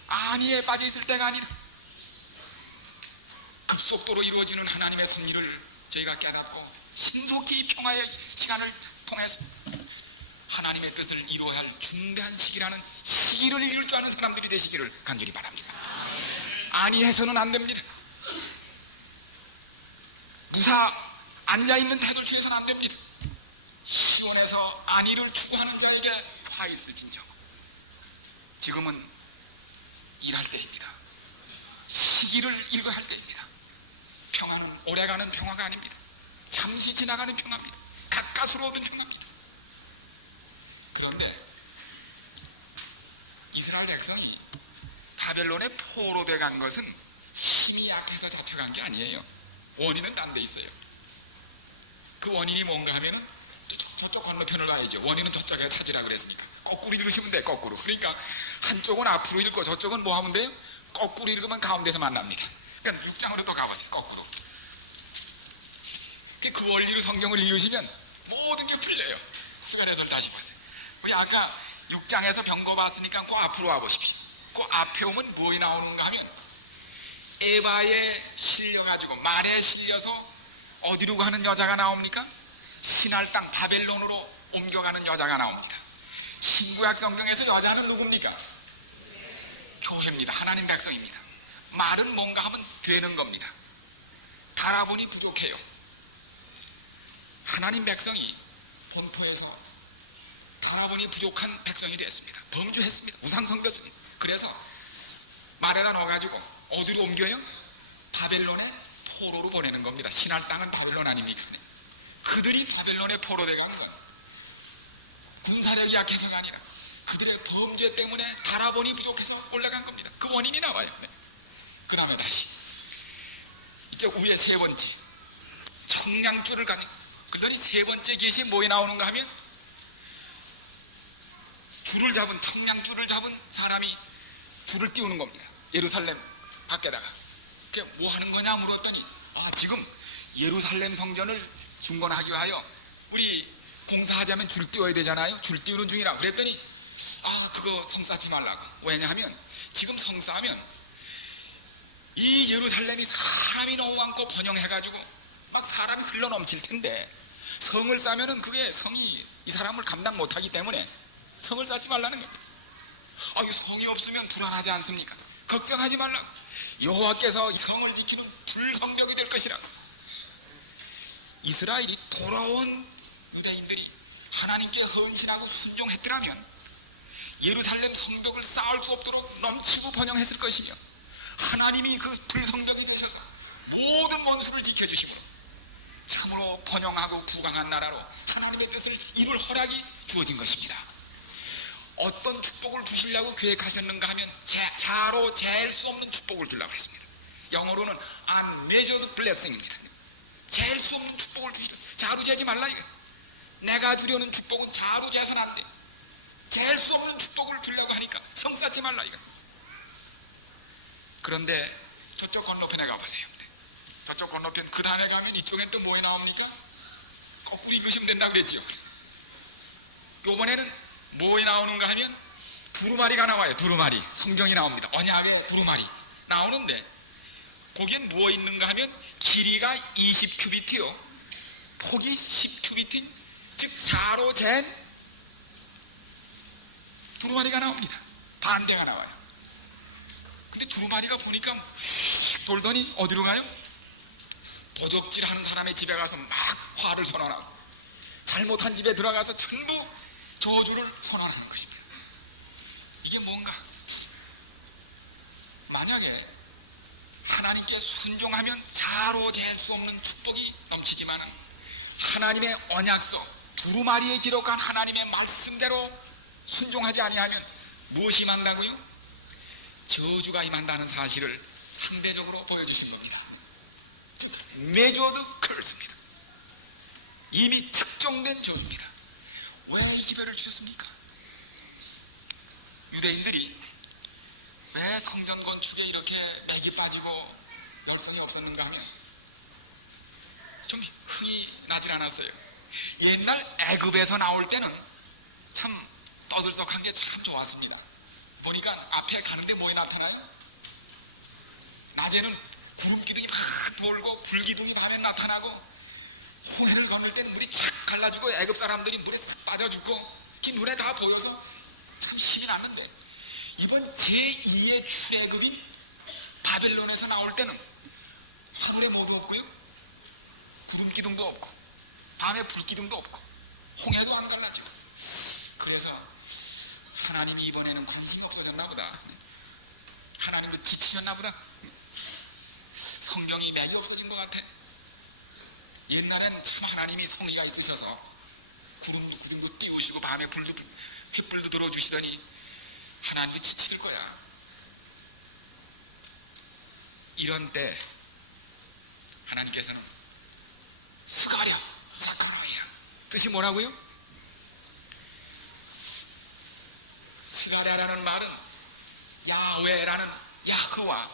안위에 빠져 있을 때가 아니라 급속도로 이루어지는 하나님의 섭리를 저희가 깨닫고 신속히 평화의 시간을 통해서 하나님의 뜻을 이루어야 할 중대한 시기라는 시기를 이룰 줄 아는 사람들이 되시기를 간절히 바랍니다. 안위해서는 안 됩니다. 무사 앉아있는 태도를 취해서는 안 됩니다. 시온에서 안위를 추구하는 자에게 화 있을진저, 지금은 일할 때입니다. 시기를 읽어야 할 때입니다. 평화는 오래가는 평화가 아닙니다. 잠시 지나가는 평화입니다. 가까스로 얻은 평화입니다. 그런데 이스라엘 백성이 바벨론에 포로돼 간 것은 힘이 약해서 잡혀간 게 아니에요. 원인은 딴 데 있어요. 그 원인이 뭔가 하면은 저쪽 건너편을 봐야죠. 원인은 저쪽에 찾으라 그랬으니까 거꾸로 읽으시면 돼. 거꾸로. 그러니까 한쪽은 앞으로 읽고 저쪽은 뭐 하면 돼요? 거꾸로 읽으면 가운데서 만납니다. 그러니까 6장으로 또 가보세요. 거꾸로. 그 원리로 성경을 읽으시면 모든 게 풀려요. 수련해서 다시 보세요. 우리 아까 6장에서 병거 봤으니까 그 앞으로 와보십시오. 그 앞에 오면 뭐이 나오는가 하면 에바에 실려가지고 말에 실려서 어디로 가는 여자가 나옵니까? 신할 땅 바벨론으로 옮겨가는 여자가 나옵니다. 신구약 성경에서 여자는 누굽니까? 교회입니다. 하나님 백성입니다. 말은 뭔가 하면 되는 겁니다. 달아보니 부족해요. 하나님 백성이 본토에서 달아보니 부족한 백성이 되었습니다. 범죄했습니다. 우상 섬겼습니다. 그래서 말에다 넣어가지고 어디로 옮겨요? 바벨론의 포로로 보내는 겁니다. 신할 땅은 바벨론 아닙니까? 그들이 바벨론의 포로돼 간 건 군사력이 약해서가 아니라 그들의 범죄 때문에 달아보니 부족해서 올라간 겁니다. 그 원인이 나와요. 그 다음에 다시 이쪽 위에 세 번째 청량줄을 가니, 그러더니 세 번째 계시에 뭐에 나오는가 하면 줄을 잡은, 청량줄을 잡은 사람이 줄을 띄우는 겁니다. 예루살렘 밖에다가. 그게 뭐 하는 거냐 물었더니 지금 예루살렘 성전을 중건하기 위하여 우리 공사하자면 줄 띄워야 되잖아요. 줄 띄우는 중이라. 그랬더니 그거 성 쌓지 말라고. 왜냐하면 지금 성 쌓으면 이 예루살렘이 사람이 너무 많고 번영해가지고 막 사람이 흘러 넘칠 텐데 성을 쌓으면은 그게 성이 이 사람을 감당 못하기 때문에 성을 쌓지 말라는 겁니다. 이 성이 없으면 불안하지 않습니까? 걱정하지 말라고. 여호와께서 이 성을 지키는 불성벽이 될 것이라고. 이스라엘이 돌아온 유대인들이 하나님께 헌신하고 순종했더라면 예루살렘 성벽을 쌓을 수 없도록 넘치고 번영했을 것이며, 하나님이 그 불성벽이 되셔서 모든 원수를 지켜주심으로 참으로 번영하고 부강한 나라로 하나님의 뜻을 이룰 허락이 주어진 것입니다. 어떤 축복을 주시려고 계획하셨는가 하면 자로 잴 수 없는 축복을 주려고 했습니다. 영어로는 unmeasured blessing입니다. 잴 수 없는 축복을 주시려고. 자로 재지 말라 이거. 내가 주려는 축복은 자로 재서는 안 돼. 잴 수 없는 축복을 주려고 하니까 성 쌓지 말라 이거. 그런데 저쪽 건너편에 가보세요. 저쪽 건너편 그 다음에 가면 이쪽엔 또 뭐에 나옵니까? 거꾸로 읽으시면 된다고 그랬지요. 요번에는 뭐에 나오는가 하면 두루마리가 나와요. 두루마리. 성경이 나옵니다. 언약의 두루마리 나오는데 거기엔 무엇 있는가 하면 길이가 20큐비트요 폭이 10큐비트, 즉 자로 잰 두루마리가 나옵니다. 반대가 나와요. 근데 두루마리가 보니까 휙 돌더니 어디로 가요? 도적질 하는 사람의 집에 가서 막 화를 선언하고 잘못한 집에 들어가서 전부 저주를 선언하는 것입니다. 이게 뭔가? 만약에 하나님께 순종하면 자로 잴 수 없는 축복이 넘치지만 하나님의 언약서 두루마리에 기록한 하나님의 말씀대로 순종하지 아니하면 무엇이 임한다고요? 저주가 임한다는 사실을 상대적으로 보여주신 겁니다. 즉 메저드 커스입니다. 이미 측정된 저주입니다. 왜 이 기별을 주셨습니까? 유대인들이 왜 성전 건축에 이렇게 맥이 빠지고 열성이 없었는가 하면 좀 흥이 나질 않았어요. 옛날 애굽에서 나올 때는 참 떠들썩한 게 참 좋았습니다. 보니까 앞에 가는데 뭐에 나타나요? 낮에는 구름 기둥이 막 돌고 불 기둥이 밤에 나타나고 홍해를 건널 때는 물이 쫙 갈라지고 애굽 사람들이 물에 싹 빠져 죽고 그 눈에 다 보여서 참 힘이 났는데 이번 제2의 출애굽인 바벨론에서 나올 때는 하늘에 뭐도 없고요 구름 기둥도 없고 밤에 불 기둥도 없고 홍해도 안 갈라지고 그래서 하나님이 이번에는 관심이 없어졌나 보다. 하나님도 지치셨나 보다. 성경이 맥이 없어진 것 같아. 옛날엔 참 하나님이 성의가 있으셔서 구름도 띄우시고 밤에 횃불도 들어주시더니 하나님이 지치실 거야. 이런 때 하나님께서는 스가랴 사카라야 뜻이 뭐라고요? 스가랴라는 말은 야훼라는 야흐와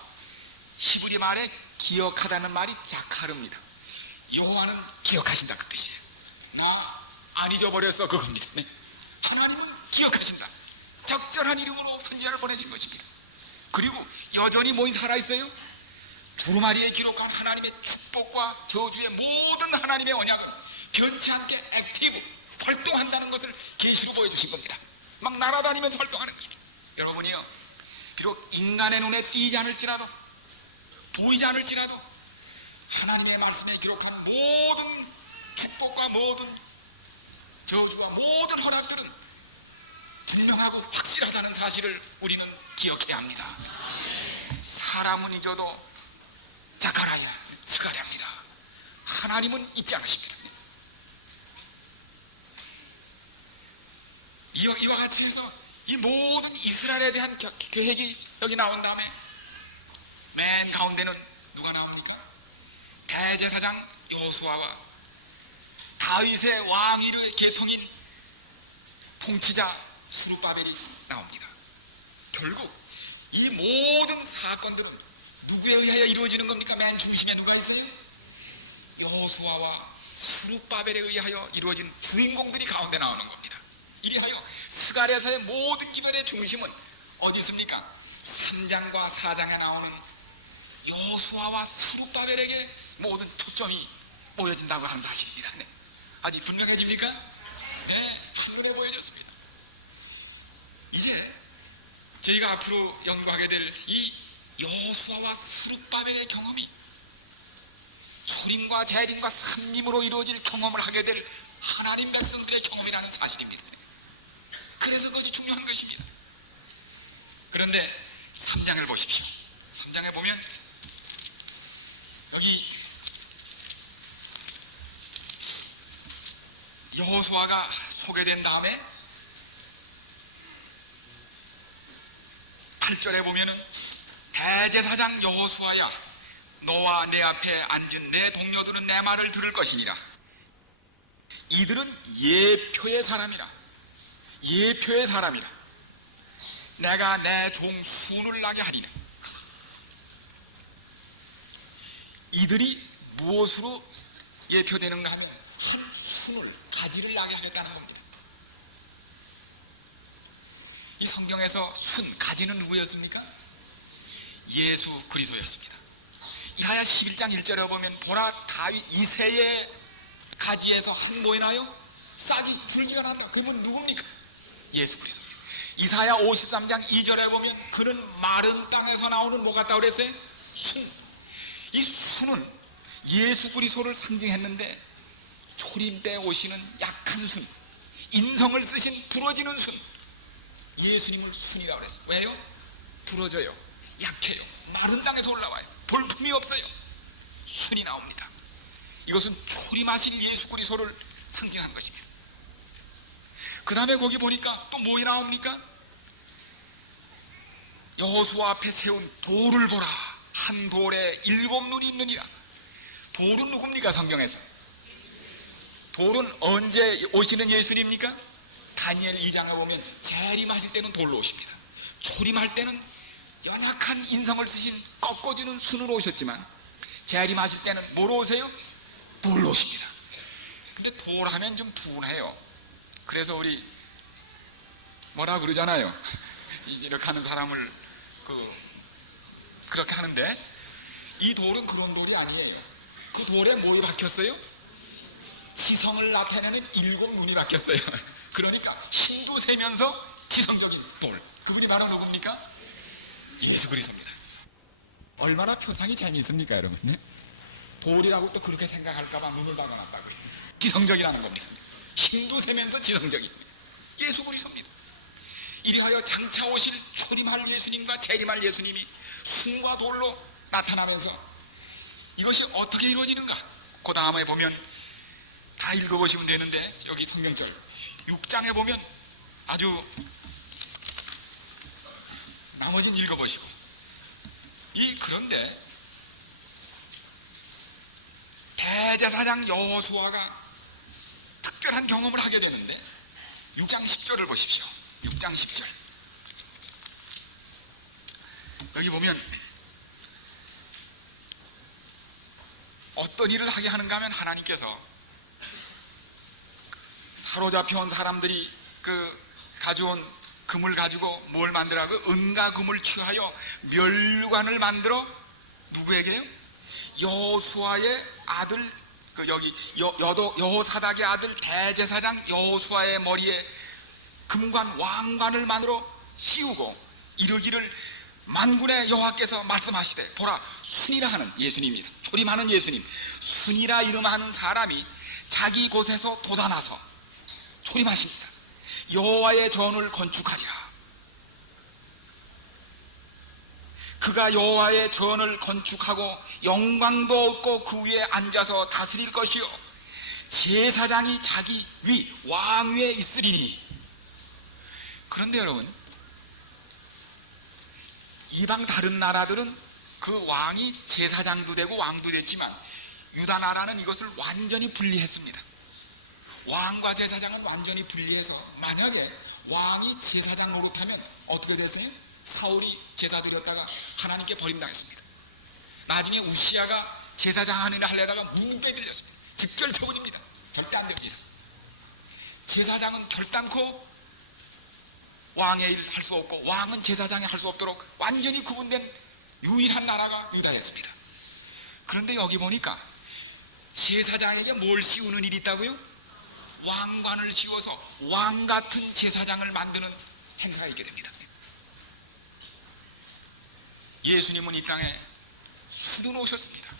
히브리 말에 기억하다는 말이 자카르입니다. 여호와는 기억하신다 그 뜻이에요. 나 안 잊어버렸어 그겁니다. 네. 하나님은 기억하신다. 적절한 이름으로 선지자를 보내신 것입니다. 그리고 여전히 뭐이 살아있어요? 두루마리에 기록한 하나님의 축복과 저주의 모든 하나님의 언약을 변치 않게 액티브 활동한다는 것을 계시로 보여주신 겁니다. 막 날아다니면서 활동하는 것입니다. 여러분이요 비록 인간의 눈에 띄지 않을지라도 보이지 않을지라도 하나님의 말씀에 기록한 모든 축복과 모든 저주와 모든 허락들은 분명하고 확실하다는 사실을 우리는 기억해야 합니다. 사람은 잊어도 자카라야 스가랴입니다. 하나님은 잊지 않으십니다. 이와 같이 해서 이 모든 이스라엘에 대한 계획이 여기 나온 다음에 맨 가운데는 누가 나옵니까? 대제사장 여호수아와 다윗의 왕위의 계통인 통치자 스룹바벨이 나옵니다. 결국 이 모든 사건들은 누구에 의하여 이루어지는 겁니까? 맨 중심에 누가 있어요? 여호수아와 스룹바벨에 의하여 이루어진 주인공들이 가운데 나오는 겁니다. 이리하여 스가랴서의 모든 기별의 중심은 어디 있습니까? 3장과 4장에 나오는 여호수아와 스룹바벨에게 모든 초점이 모여진다고 하는 사실입니다. 네. 아직 분명해집니까? 네, 한눈에 보여졌습니다. 이제 저희가 앞으로 연구하게 될 이 여호수아와 스룹바벨의 경험이 초림과 재림과 삼림으로 이루어질 경험을 하게 될 하나님 백성들의 경험이라는 사실입니다. 그래서 그것이 중요한 것입니다. 그런데 3장을 보십시오. 3장에 보면 여기 여호수아가 소개된 다음에 8절에 보면은 대제사장 여호수아야 너와 내 앞에 앉은 내 동료들은 내 말을 들을 것이니라. 이들은 예표의 사람이라. 예표의 사람이라. 내가 내 종 순을 나게 하리라. 이들이 무엇으로 예표되는가 하면 한 순을 가지를 나게 하겠다는 겁니다. 이 성경에서 순, 가지는 누구였습니까? 예수 그리스도였습니다. 이사야 11장 1절에 보면 보라 다윗 이새의 가지에서 한 모이나요? 싹이 줄기가 난다. 그분 누굽니까? 예수 그리스도. 이사야 53장 2절에 보면 그는 마른 땅에서 나오는 뭐 같다고 그랬어요? 순. 이 순은 예수 그리스도를 상징했는데 초림 때 오시는 약한 순, 인성을 쓰신 부러지는 순, 예수님을 순이라고 그랬어요. 왜요? 부러져요, 약해요, 마른 땅에서 올라와요, 볼품이 없어요, 순이 나옵니다. 이것은 초림하신 예수 그리스도를 상징한 것입니다. 그 다음에 거기 보니까 또 뭐 나옵니까? 여호수아 앞에 세운 돌을 보라. 한 돌에 7눈이 있느니라. 돌은 누굽니까? 성경에서 돌은 언제 오시는 예수님입니까? 다니엘 2장에 보면 재림하실 때는 돌로 오십니다. 초림할 때는 연약한 인성을 쓰신 꺾어지는 순으로 오셨지만 재림하실 때는 뭐로 오세요? 돌로 오십니다. 근데 돌 하면 좀 둔해요. 그래서 우리 뭐라 그러잖아요. 이렇게 하는 사람을 그렇게 하는데, 이 돌은 그런 돌이 아니에요. 그 돌에 뭐이 박혔어요? 지성을 나타내는 7눈이 박혔어요. 그러니까 힘도 세면서 지성적인 돌, 그분이 바로 누굽니까? 예수 그리스도입니다. 얼마나 표상이 재미있습니까 여러분? 네? 돌이라고 또 그렇게 생각할까봐 눈을 박아놨다고요. 지성적이라는 겁니다. 힘도 세면서 지성적인 예수 그리스도입니다. 이리하여 장차 오실 초림할 예수님과 재림할 예수님이 순과 돌로 나타나면서 이것이 어떻게 이루어지는가? 그 다음에 보면 다 읽어보시면 되는데, 여기 성경절 6장에 보면 아주 나머지는 읽어보시고, 그런데 대제사장 여호수아가 특별한 경험을 하게 되는데 6장 10절을 보십시오. 6장 10절 여기 보면 어떤 일을 하게 하는가 하면, 하나님께서 사로잡혀온 사람들이 가져온 금을 가지고 뭘 만들라고? 은과 금을 취하여 멸관을 만들어 누구에게요? 여호수아의 아들, 여기 여호사닥의 아들 대제사장 여호수아의 머리에 금관 왕관을 만들어 씌우고 이르기를 만군의 여호와께서 말씀하시되 보라, 순이라 하는 예수님입니다. 초림하는 예수님, 순이라 이름하는 사람이 자기 곳에서 돋아나서 초림하십니다. 여호와의 전을 건축하리라. 그가 여호와의 전을 건축하고 영광도 얻고 그 위에 앉아서 다스릴 것이요 제사장이 자기 위 왕 위에 있으리니. 그런데 여러분, 이방 다른 나라들은 그 왕이 제사장도 되고 왕도 됐지만 유다 나라는 이것을 완전히 분리했습니다. 왕과 제사장은 완전히 분리해서, 만약에 왕이 제사장 노릇하면 어떻게 됐어요? 사울이 제사 드렸다가 하나님께 버림당했습니다. 나중에 우시아가 제사장 하려다가 문둥병이 들렸습니다. 즉결처분입니다. 절대 안 됩니다. 제사장은 결단코 왕의 일 할 수 없고 왕은 제사장이 할 수 없도록 완전히 구분된 유일한 나라가 유다였습니다. 그런데 여기 보니까 제사장에게 뭘 씌우는 일이 있다고요? 왕관을 씌워서 왕같은 제사장을 만드는 행사가 있게 됩니다. 예수님은 이 땅에 수도 오셨습니다.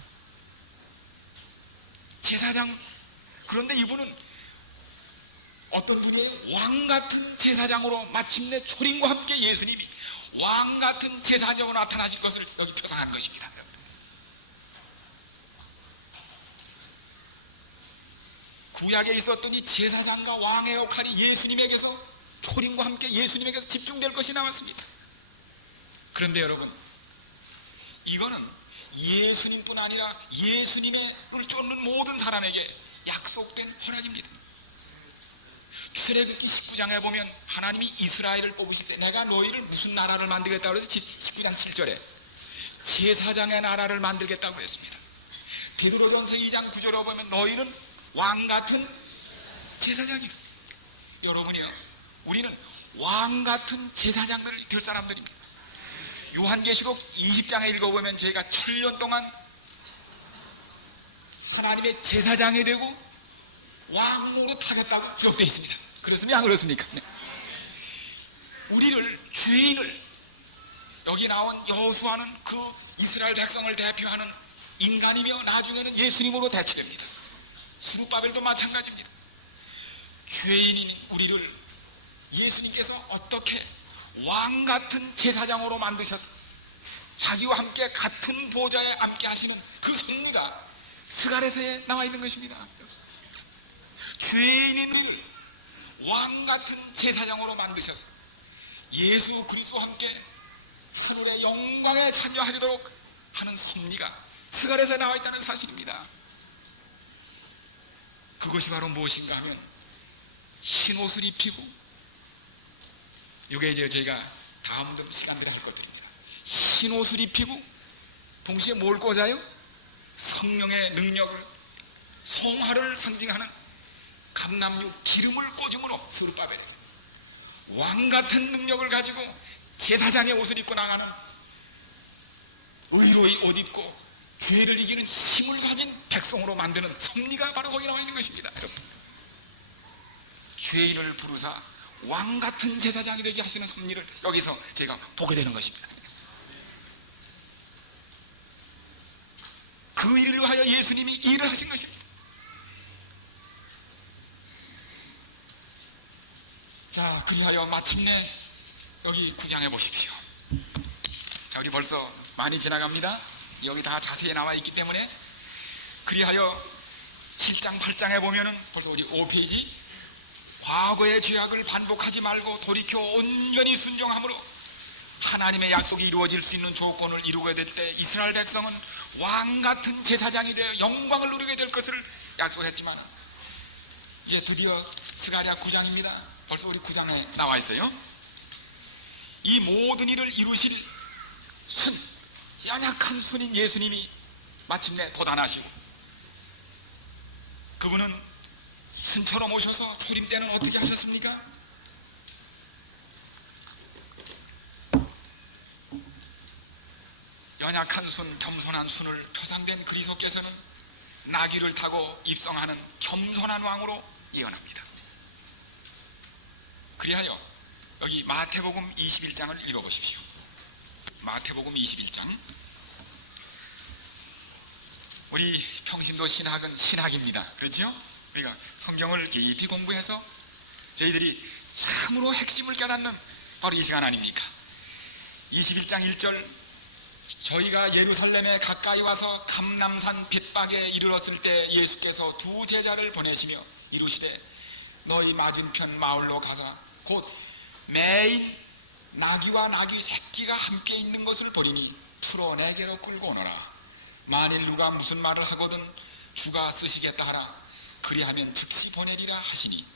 제사장. 그런데 이분은 어떤 분이에요? 왕같은 제사장으로 마침내 초림과 함께 예수님이 왕같은 제사장으로 나타나실 것을 여기 표상한 것입니다. 구약에 있었던 이 제사장과 왕의 역할이 예수님에게서, 초림과 함께 예수님에게서 집중될 것이 나왔습니다. 그런데 여러분, 이거는 예수님뿐 아니라 예수님을 쫓는 모든 사람에게 약속된 허락입니다. 출애굽기 19장에 보면 하나님이 이스라엘을 뽑으실 때 내가 너희를 무슨 나라를 만들겠다고 해서 19장 7절에 제사장의 나라를 만들겠다고 했습니다. 베드로전서 2장 9절에 보면 너희는 왕같은 제사장이요. 여러분이요, 우리는 왕 같은 제사장들 될 사람들입니다. 요한계시록 20장에 읽어보면 저희가 7년 동안 하나님의 제사장이 되고 왕으로 타겠다고 기록되어 있습니다. 그렇습니까? 안 그렇습니까? 네. 우리를, 죄인을, 여기 나온 여호수아는 그 이스라엘 백성을 대표하는 인간이며 나중에는 예수님으로 대체됩니다. 스룹바벨도 마찬가지입니다. 죄인인 우리를 예수님께서 어떻게 왕 같은 제사장으로 만드셔서 자기와 함께 같은 보좌에 앉게 하시는 그 섭리가 스가랴서에 나와 있는 것입니다. 죄인인 우리를 왕 같은 제사장으로 만드셔서 예수 그리스도와 함께 하늘의 영광에 참여하도록 하는 섭리가 스가랴서에 나와 있다는 사실입니다. 그것이 바로 무엇인가 하면 흰 옷을 입히고, 이게 이제 저희가 다음 시간들에 할 것들입니다. 흰 옷을 입히고 동시에 뭘 꽂아요? 성령의 능력을, 성화를 상징하는 감람류 기름을 꽂음으로 스룹바벨 왕 같은 능력을 가지고 제사장의 옷을 입고 나가는, 의로이 옷 입고 죄를 이기는 힘을 가진 백성으로 만드는 섭리가 바로 거기 나와 있는 것입니다. 죄인을 부르사 왕 같은 제사장이 되게 하시는 섭리를 여기서 제가 보게 되는 것입니다. 그 일을 위하여 예수님이 일을 하신 것입니다. 자, 그리하여 마침내 여기 9장에 보십시오. 자, 우리 벌써 많이 지나갑니다. 여기 다 자세히 나와 있기 때문에. 그리하여 7장 8장에 보면은 벌써 우리 5페이지, 과거의 죄악을 반복하지 말고 돌이켜 온전히 순종함으로 하나님의 약속이 이루어질 수 있는 조건을 이루게 될 때 이스라엘 백성은 왕 같은 제사장이 되어 영광을 누리게 될 것을 약속했지만, 이제 드디어 스가랴 9장입니다. 벌써 우리 9장에 나와 있어요. 이 모든 일을 이루실 순, 연약한 순인 예수님이 마침내 도단하시고, 그분은 순처럼 오셔서 초림 때는 어떻게 하셨습니까? 연약한 순, 겸손한 순을 표상된 그리스도께서는 나귀를 타고 입성하는 겸손한 왕으로 예언합니다. 그리하여 여기 마태복음 21장을 읽어보십시오. 마태복음 21장. 우리 평신도 신학은 신학입니다. 그렇죠? 우리가 성경을 깊이 공부해서 저희들이 참으로 핵심을 깨닫는 바로 이 시간 아닙니까? 21장 1절, 저희가 예루살렘에 가까이 와서 감람산 벳박에 이르렀을 때 예수께서 두 제자를 보내시며 이르시되 너희 맞은편 마을로 가서 곧 매인 나귀와 나귀 새끼가 함께 있는 것을 보리니 풀어 내게로 끌고 오너라. 만일 누가 무슨 말을 하거든 주가 쓰시겠다 하라. 그리하면 즉시 보내리라 하시니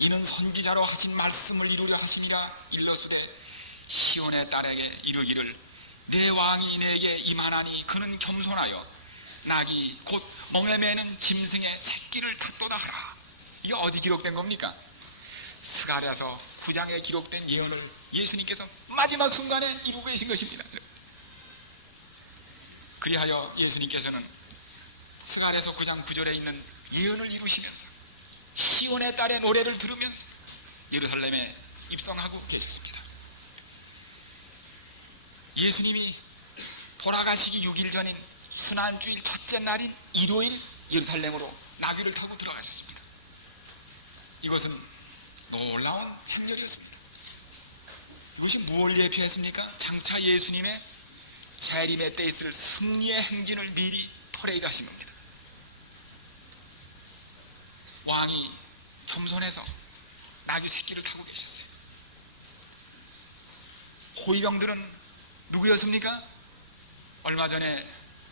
이는 선지자로 하신 말씀을 이루려 하시니라. 일러스되 시온의 딸에게 이르기를 내 왕이 내게 임하나니 그는 겸손하여 낙이 곧 멍에 매는 짐승의 새끼를 탔도다 하라. 이게 어디 기록된 겁니까? 스가랴서 9장에 기록된 예언을 예수님께서 마지막 순간에 이루고 계신 것입니다. 그리하여 예수님께서는 스가랴서 9장 9절에 있는 예언을 이루시면서 시온의 딸의 노래를 들으면서 예루살렘에 입성하고 계셨습니다. 예수님이 돌아가시기 6일 전인 순환주일 첫째 날인 일요일 예루살렘으로 나귀를 타고 들어가셨습니다. 이것은 놀라운 행렬이었습니다. 이것이 무엇을 예표했습니까? 장차 예수님의 재림의 때 있을 승리의 행진을 미리 퍼레이드 하신 겁니다. 왕이 겸손해서 나귀 새끼를 타고 계셨어요. 호위병들은 누구였습니까? 얼마 전에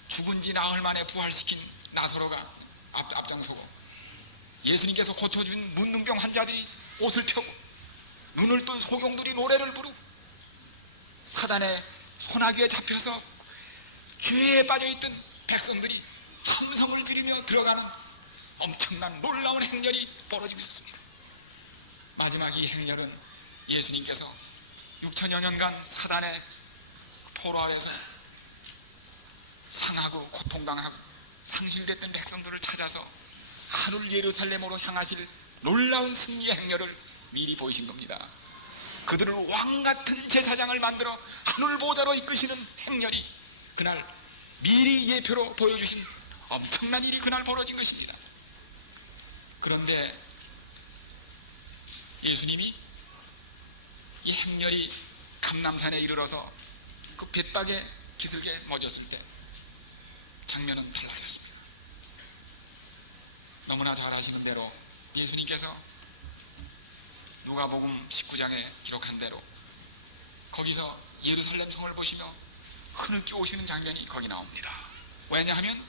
죽은 지 나흘 만에 부활시킨 나사로가 앞장서고, 예수님께서 고쳐준 문둥병 환자들이 옷을 펴고, 눈을 뜬 소경들이 노래를 부르고, 사단의 소나기에 잡혀서 죄에 빠져있던 백성들이 함성을 지르며 들어가는 엄청난 놀라운 행렬이 벌어지고 있었습니다. 마지막 이 행렬은 예수님께서 6천여 년간 사단의 포로 아래서 상하고 고통당하고 상실됐던 백성들을 찾아서 하늘 예루살렘으로 향하실 놀라운 승리의 행렬을 미리 보이신 겁니다. 그들을 왕같은 제사장을 만들어 하늘 보좌로 이끄시는 행렬이 그날 미리 예표로 보여주신 엄청난 일이 그날 벌어진 것입니다. 그런데 예수님이 이 행렬이 감람산에 이르러서 그 벳박에 기슭에 멎었을 때 장면은 달라졌습니다. 너무나 잘 아시는 대로 예수님께서 누가복음 19장에 기록한 대로 거기서 예루살렘 성을 보시며 흐느껴 오시는 장면이 거기 나옵니다. 왜냐하면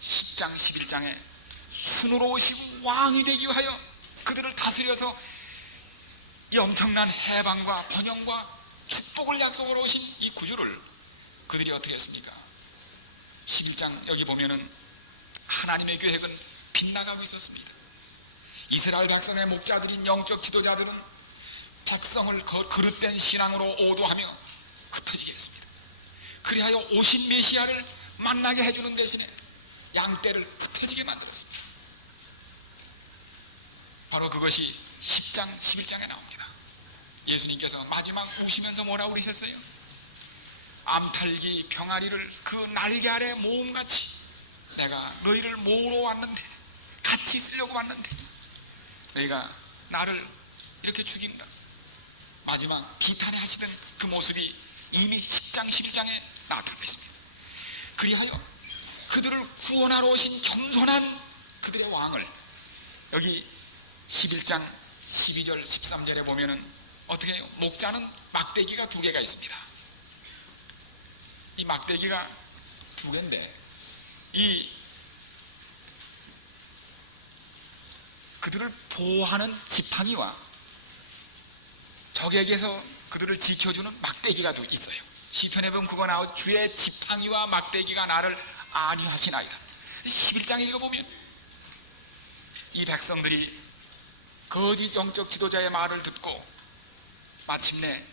10장 11장에 순으로 오시고 왕이 되기 위하여 그들을 다스려서 이 엄청난 해방과 번영과 축복을 약속으로 오신 이 구주를 그들이 어떻게 했습니까? 11장 여기 보면은 하나님의 계획은 빗나가고 있었습니다. 이스라엘 백성의 목자들인 영적 지도자들은 백성을 그릇된 신앙으로 오도하며 흩어지게 했습니다. 그리하여 오신 메시아를 만나게 해주는 대신에 양떼를 흩어지게 만들었습니다. 바로 그것이 10장 11장에 나옵니다. 예수님께서 마지막 우시면서 뭐라고 그러셨어요? 암탈기 병아리를 그 날개 아래 모음같이 내가 너희를 모으러 왔는데, 같이 쓰려고 왔는데 너희가 나를 이렇게 죽인다. 마지막 비탄해 하시던 그 모습이 이미 10장 11장에 나타나고 있습니다. 그리하여 그들을 구원하러 오신 겸손한 그들의 왕을 여기 11장 12절 13절에 보면은 어떻게 해요? 목자는 막대기가 2개가 있습니다. 이 막대기가 2개인데 이 그들을 보호하는 지팡이와 적에게서 그들을 지켜주는 막대기가 있어요. 시편에 보면 그거 나오죠. 주의 지팡이와 막대기가 나를 안위하시나이다. 11장에 읽어보면 이 백성들이 거짓 영적 지도자의 말을 듣고 마침내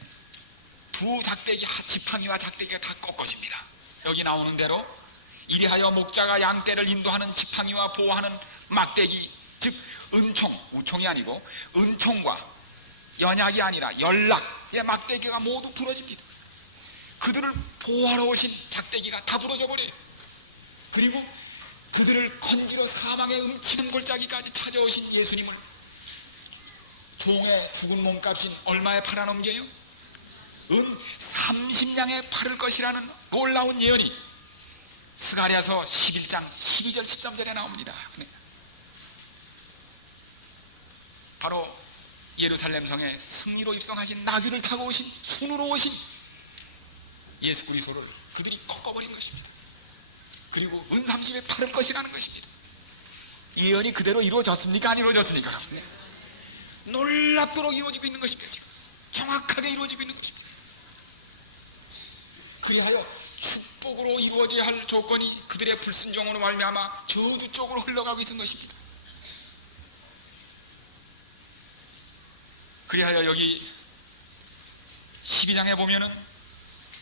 두 작대기, 지팡이와 작대기가 다 꺾어집니다. 여기 나오는 대로 이리하여 목자가 양떼를 인도하는 지팡이와 보호하는 막대기, 즉 은총, 우총이 아니고 은총과 연약이 아니라 연락의 막대기가 모두 부러집니다. 그들을 보호하러 오신 작대기가 다 부러져 버려요. 그리고 그들을 건지러 사망의 음치는 골짜기까지 찾아오신 예수님을 종의 죽은 몸값인 얼마에 팔아넘겨요? 은 30냥에 팔을 것이라는 놀라운 예언이 스가랴서 11장 12절 13절에 나옵니다. 바로 예루살렘 성에 승리로 입성하신 나귀를 타고 오신, 순으로 오신 예수 그리스도를 그들이 꺾어버린 것입니다. 그리고 은 30에 팔을 것이라는 것입니다. 예언이 그대로 이루어졌습니까? 안 이루어졌습니까? 놀랍도록 이루어지고 있는 것입니다. 지금 정확하게 이루어지고 있는 것입니다. 그리하여 축복으로 이루어져야 할 조건이 그들의 불순종으로 말미암아 저주 쪽으로 흘러가고 있는 것입니다. 그리하여 여기 12장에 보면은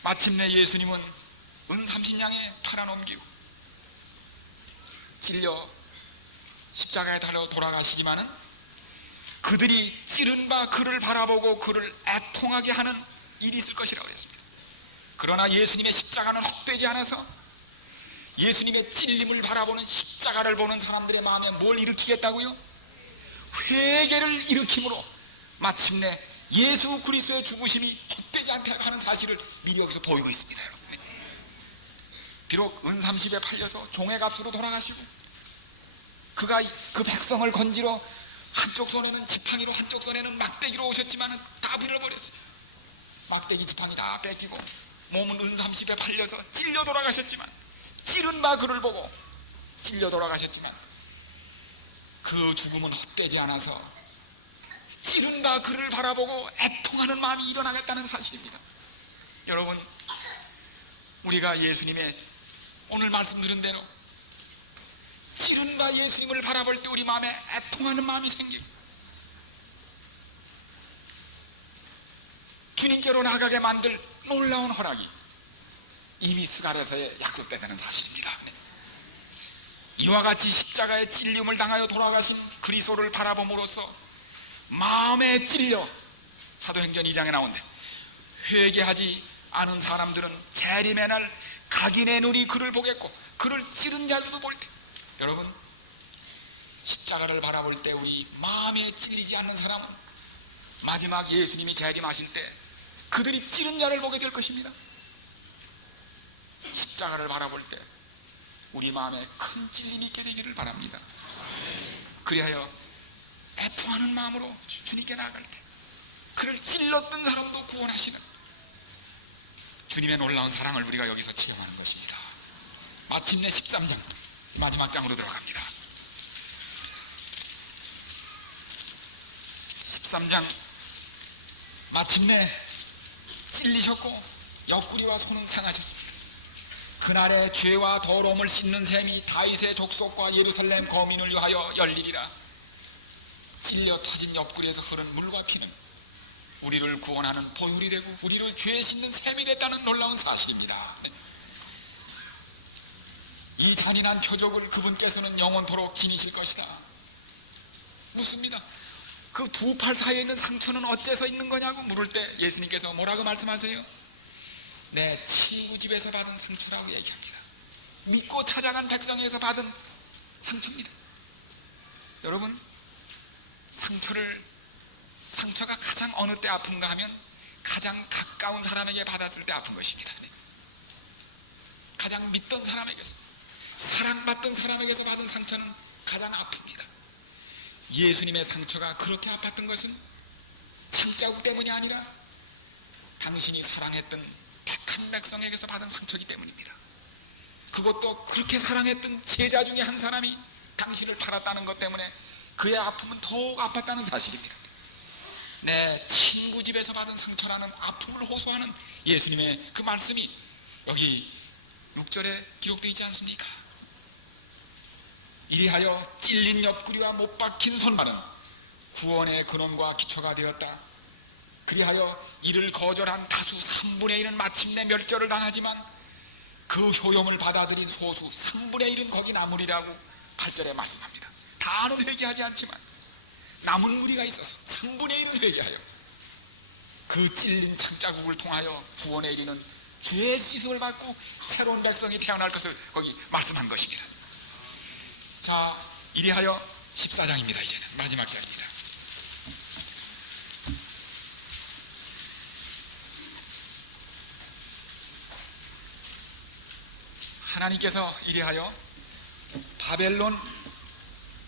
마침내 예수님은 은 30냥에 팔아넘기고 찔려 십자가에 달려 돌아가시지만은 그들이 찌른 바 그를 바라보고 그를 애통하게 하는 일이 있을 것이라고 했습니다. 그러나 예수님의 십자가는 헛되지 않아서 예수님의 찔림을 바라보는 십자가를 보는 사람들의 마음에 뭘 일으키겠다고요? 회개를 일으킴으로 마침내 예수 그리스도의 죽으심이 헛되지 않게 하는 사실을 미리 여기서 보이고 있습니다. 여러분. 비록 은 30에 팔려서 종의 값으로 돌아가시고 그가 그 백성을 건지러 한쪽 손에는 지팡이로 한쪽 손에는 막대기로 오셨지만 다 불러버렸어요. 막대기 지팡이 다 뺏기고 몸은 은 30에 팔려서 찔려 돌아가셨지만, 찌른 바 그를 보고 찔려 돌아가셨지만 그 죽음은 헛되지 않아서 찌른 바 그를 바라보고 애통하는 마음이 일어나겠다는 사실입니다. 여러분, 우리가 예수님의 오늘 말씀드린 대로 찌른 바 예수님을 바라볼 때 우리 마음에 애통하는 마음이 생기고 주님께로 나가게 만들 놀라운 허락이 이미 스갈에서의 약속되다는 사실입니다. 이와 같이 십자가의 찔림을 당하여 돌아가신 그리스도를 바라봄으로써 마음에 찔려, 사도행전 2장에 나온대, 회개하지 않은 사람들은 재림의 날 각인의 눈이 그를 보겠고 그를 찌른 자들도 볼 때, 여러분 십자가를 바라볼 때 우리 마음에 찔리지 않는 사람은 마지막 예수님이 재림하실 때 그들이 찌른 자를 보게 될 것입니다. 십자가를 바라볼 때 우리 마음에 큰 찔림이 있게 되기를 바랍니다. 그리하여 애통하는 마음으로 주님께 나아갈 때 그를 찔렀던 사람도 구원하시는 주님의 놀라운 사랑을 우리가 여기서 체험하는 것입니다. 마침내 13장 마지막 장으로 들어갑니다. 13장 마침내 찔리셨고 옆구리와 손은 상하셨습니다. 그날의 죄와 더러움을 씻는 셈이 다윗의 족속과 예루살렘 거민을 위하여 열리리라. 찔려 터진 옆구리에서 흐른 물과 피는 우리를 구원하는 보혈이 되고 우리를 죄 씻는 셈이 됐다는 놀라운 사실입니다. 이 잔인한 표적을 그분께서는 영원토록 지니실 것이다. 묻습니다. 그 두 팔 사이에 있는 상처는 어째서 있는 거냐고 물을 때 예수님께서 뭐라고 말씀하세요? 내 친구 집에서 받은 상처라고 얘기합니다. 믿고 찾아간 백성에서 받은 상처입니다. 여러분, 상처가 가장 어느 때 아픈가 하면 가장 가까운 사람에게 받았을 때 아픈 것입니다. 가장 믿던 사람에게서, 사랑받던 사람에게서 받은 상처는 가장 아픕니다. 예수님의 상처가 그렇게 아팠던 것은 창자국 때문이 아니라 당신이 사랑했던 택한 백성에게서 받은 상처이기 때문입니다. 그것도 그렇게 사랑했던 제자 중에 한 사람이 당신을 팔았다는 것 때문에 그의 아픔은 더욱 아팠다는 사실입니다. 내 친구 집에서 받은 상처라는 아픔을 호소하는 예수님의 그 말씀이 여기 6절에 기록되어 있지 않습니까? 이리하여 찔린 옆구리와 못 박힌 손발은 구원의 근원과 기초가 되었다. 그리하여 이를 거절한 다수 3분의 1은 마침내 멸절을 당하지만 그 효용을 받아들인 소수 3분의 1은 거기 남으리라고 8절에 말씀합니다. 다는 회개하지 않지만 남은 무리가 있어서 3분의 1은 회개하여 그 찔린 창자국을 통하여 구원에 이르는 죄의 씻음을 받고 새로운 백성이 태어날 것을 거기 말씀한 것입니다. 자, 이리하여 14장입니다. 이제는 마지막 장입니다. 하나님께서 이리하여 바벨론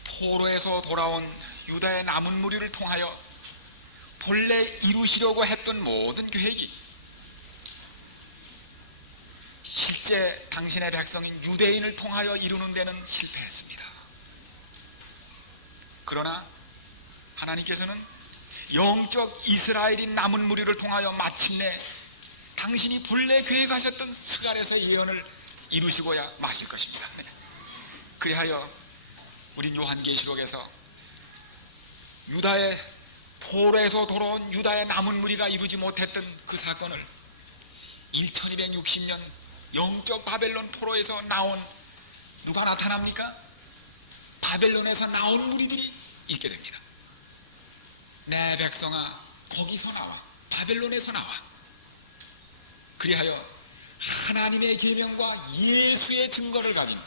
포로에서 돌아온 유다의 남은 무리를 통하여 본래 이루시려고 했던 모든 계획이 실제 당신의 백성인 유대인을 통하여 이루는 데는 실패했습니다. 그러나 하나님께서는 영적 이스라엘인 남은 무리를 통하여 마침내 당신이 본래 계획하셨던 스갈에서의 예언을 이루시고야 마실 것입니다. 그리하여 우린 요한계시록에서 유다의 포로에서 돌아온 유다의 남은 무리가 이루지 못했던 그 사건을 1260년 영적 바벨론 포로에서 나온 누가 나타납니까? 바벨론에서 나온 무리들이 있게 됩니다. 내 백성아 거기서 나와, 바벨론에서 나와. 그리하여 하나님의 계명과 예수의 증거를 가진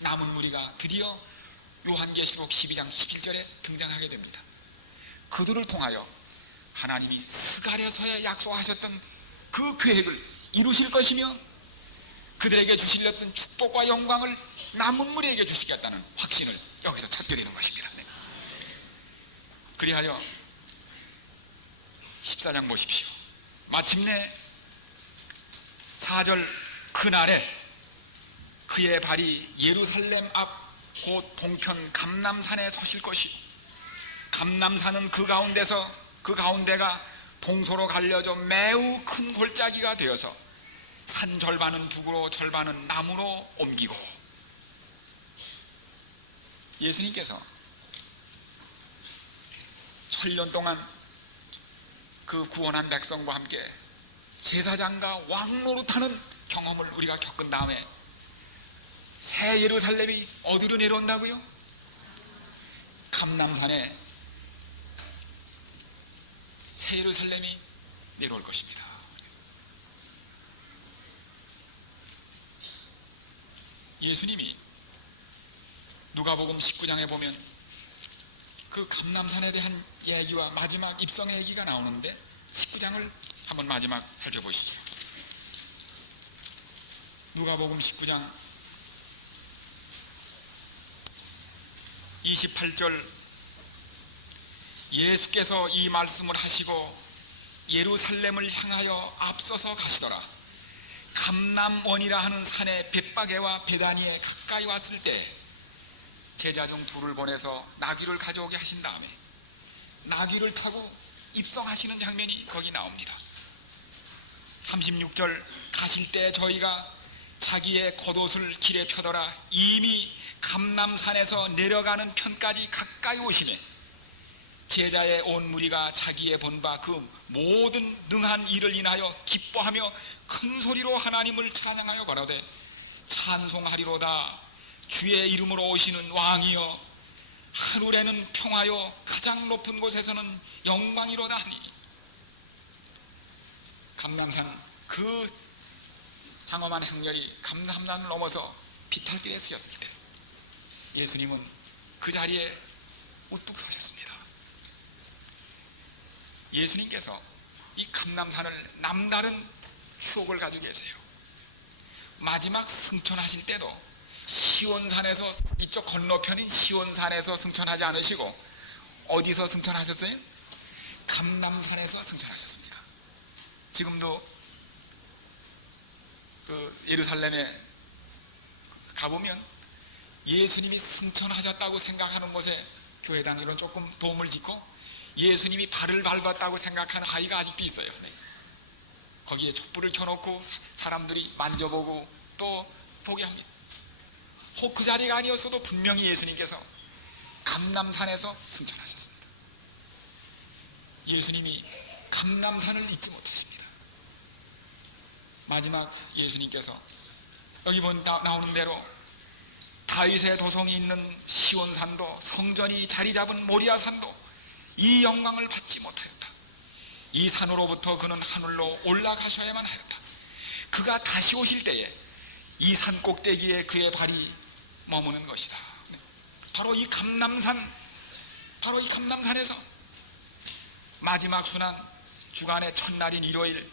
남은 무리가 드디어 요한계시록 12장 17절에 등장하게 됩니다. 그들을 통하여 하나님이 스갈에서야 약속하셨던 그 계획을 이루실 것이며 그들에게 주시려던 축복과 영광을 남은 무리에게 주시겠다는 확신을 여기서 찾게 되는 것입니다. 그리하여 14장 보십시오. 마침내 4절 그날에 그의 발이 예루살렘 앞 곧 동편 감람산에 서실 것이 감람산은 그 가운데가 동서로 갈려져 매우 큰 골짜기가 되어서 산 절반은 북으로 절반은 남으로 옮기고 예수님께서 1000년 동안 그 구원한 백성과 함께 제사장과 왕 노릇하는 경험을 우리가 겪은 다음에 새 예루살렘이 어디로 내려온다고요? 감람산에 새 예루살렘이 내려올 것입니다. 예수님이 누가복음 19장에 보면 그 감람산에 대한 얘기와 마지막 입성의 얘기가 나오는데 19장을 한번 마지막 살펴보십시오. 누가복음 19장 28절, 예수께서 이 말씀을 하시고 예루살렘을 향하여 앞서서 가시더라. 감람원이라 하는 산의 벳바게와 베다니에 가까이 왔을 때 제자 중 둘을 보내서 나귀를 가져오게 하신 다음에 나귀를 타고 입성하시는 장면이 거기 나옵니다. 36절, 가실 때 저희가 자기의 겉옷을 길에 펴더라. 이미 감람산에서 내려가는 편까지 가까이 오시매 제자의 온 무리가 자기의 본 바 그 모든 능한 일을 인하여 기뻐하며 큰 소리로 하나님을 찬양하여 가로되 찬송하리로다. 주의 이름으로 오시는 왕이여, 하늘에는 평화요 가장 높은 곳에서는 영광이로다 하니. 감람산 그 장엄한 행렬이 감람산을 넘어서 비탈길에 쓰였을 때 예수님은 그 자리에 우뚝 서셨습니다. 예수님께서 이 감람산을 남다른 추억을 가지고 계세요. 마지막 승천하실 때도 시온산에서, 이쪽 건너편인 시온산에서 승천하지 않으시고 어디서 승천하셨어요? 감람산에서 승천하셨습니다. 지금도 그 예루살렘에 가보면 예수님이 승천하셨다고 생각하는 곳에 교회당 이런 조금 도움을 짓고 예수님이 발을 밟았다고 생각하는 아이가 아직도 있어요. 거기에 촛불을 켜놓고 사람들이 만져보고 또 보게 합니다. 혹 그 자리가 아니었어도 분명히 예수님께서 감람산에서 승천하셨습니다. 예수님이 감람산을 잊지 못하십니다. 마지막 예수님께서 여기 나오는 대로 다윗의 도성이 있는 시온산도, 성전이 자리 잡은 모리아산도 이 영광을 받지 못하였다. 이 산으로부터 그는 하늘로 올라가셔야만 하였다. 그가 다시 오실 때에 이 산 꼭대기에 그의 발이 머무는 것이다. 바로 이 감람산에서 마지막 순환 주간의 첫날인 일요일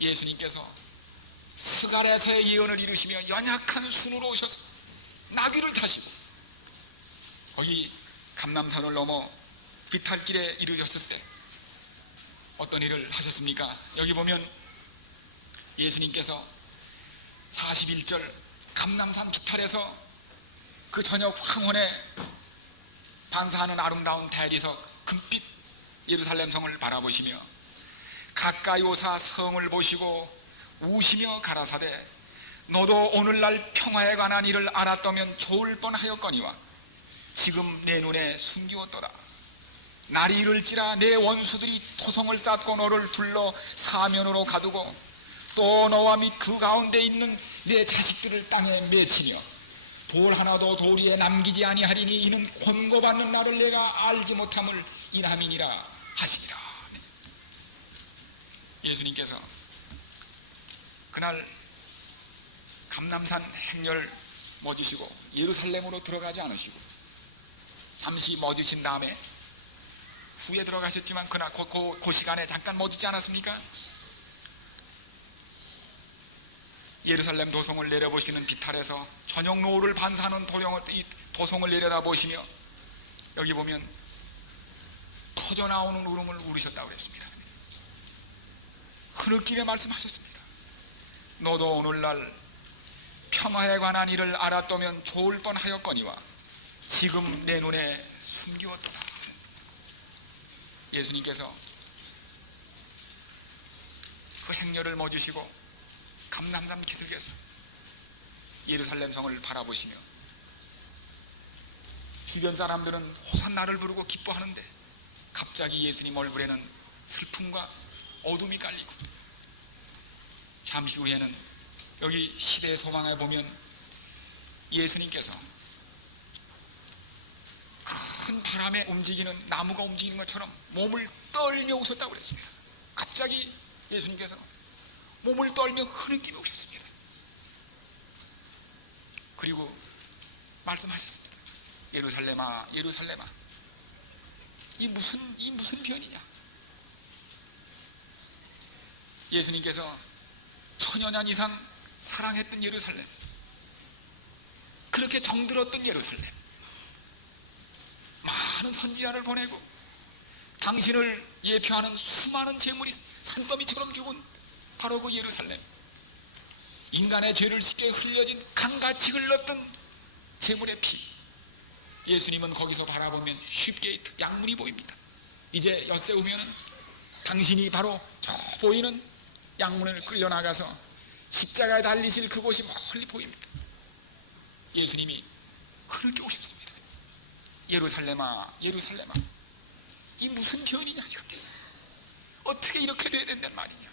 예수님께서 스가랴서의 예언을 이루시며 연약한 순으로 오셔서 나귀를 타시고 거기 감람산을 넘어 비탈길에 이르셨을 때 어떤 일을 하셨습니까? 여기 보면 예수님께서 41절 감람산 비탈에서 그 저녁 황혼에 반사하는 아름다운 대리석 금빛 예루살렘 성을 바라보시며 가까이 오사 성을 보시고 우시며 가라사대 너도 오늘날 평화에 관한 일을 알았다면 좋을 뻔하였거니와 지금 내 눈에 숨기웠도다. 날이 이를지라 내 원수들이 토성을 쌓고 너를 둘러 사면으로 가두고 또 너와 및 그 가운데 있는 내 자식들을 땅에 맺히며 돌 하나도 돌 위에 남기지 아니하리니 이는 권고받는 나를 내가 알지 못함을 인함이니라 하시니라. 예수님께서 그날 감람산 행렬 멎으시고 예루살렘으로 들어가지 않으시고 잠시 멎으신 다음에 후에 들어가셨지만 그날 그 시간에 잠깐 멎지 않았습니까? 예루살렘 도성을 내려보시는 비탈에서 저녁 노을을 반사하는 도성을 내려다보시며 여기 보면 터져나오는 울음을 울으셨다고 했습니다. 그 느낌에 말씀하셨습니다. 너도 오늘날 평화에 관한 일을 알았다면 좋을 뻔하였거니와 지금 내 눈에 숨기웠도다. 예수님께서 그 행렬을 멎으시고 감람산 기슭에서 예루살렘 성을 바라보시며 주변 사람들은 호산나를 부르고 기뻐하는데 갑자기 예수님 얼굴에는 슬픔과 어둠이 깔리고, 잠시 후에는 여기 시대의 소망에 보면 예수님께서 큰 바람에 움직이는 나무가 움직이는 것처럼 몸을 떨며 오셨다고 그랬습니다. 갑자기 예수님께서 몸을 떨며 흐느끼며 오셨습니다. 그리고 말씀하셨습니다. 예루살렘아, 예루살렘아, 이 무슨 변이냐? 예수님께서 천여 년 이상 사랑했던 예루살렘, 그렇게 정들었던 예루살렘, 많은 선지자를 보내고 당신을 예표하는 수많은 재물이 산더미처럼 죽은 바로 그 예루살렘, 인간의 죄를 씻게 흘려진 강같이 흘렀던 재물의 피, 예수님은 거기서 바라보면 쉽게이트 양문이 보입니다. 이제 엿새 오면은 당신이 바로 저 보이는 양문을 끌려나가서 십자가에 달리실 그곳이 멀리 보입니다. 예수님이 그렇게 오셨습니다. 예루살렘아, 예루살렘아, 이 무슨 변이냐 이렇게. 어떻게 이렇게 돼야 된단 말이냐?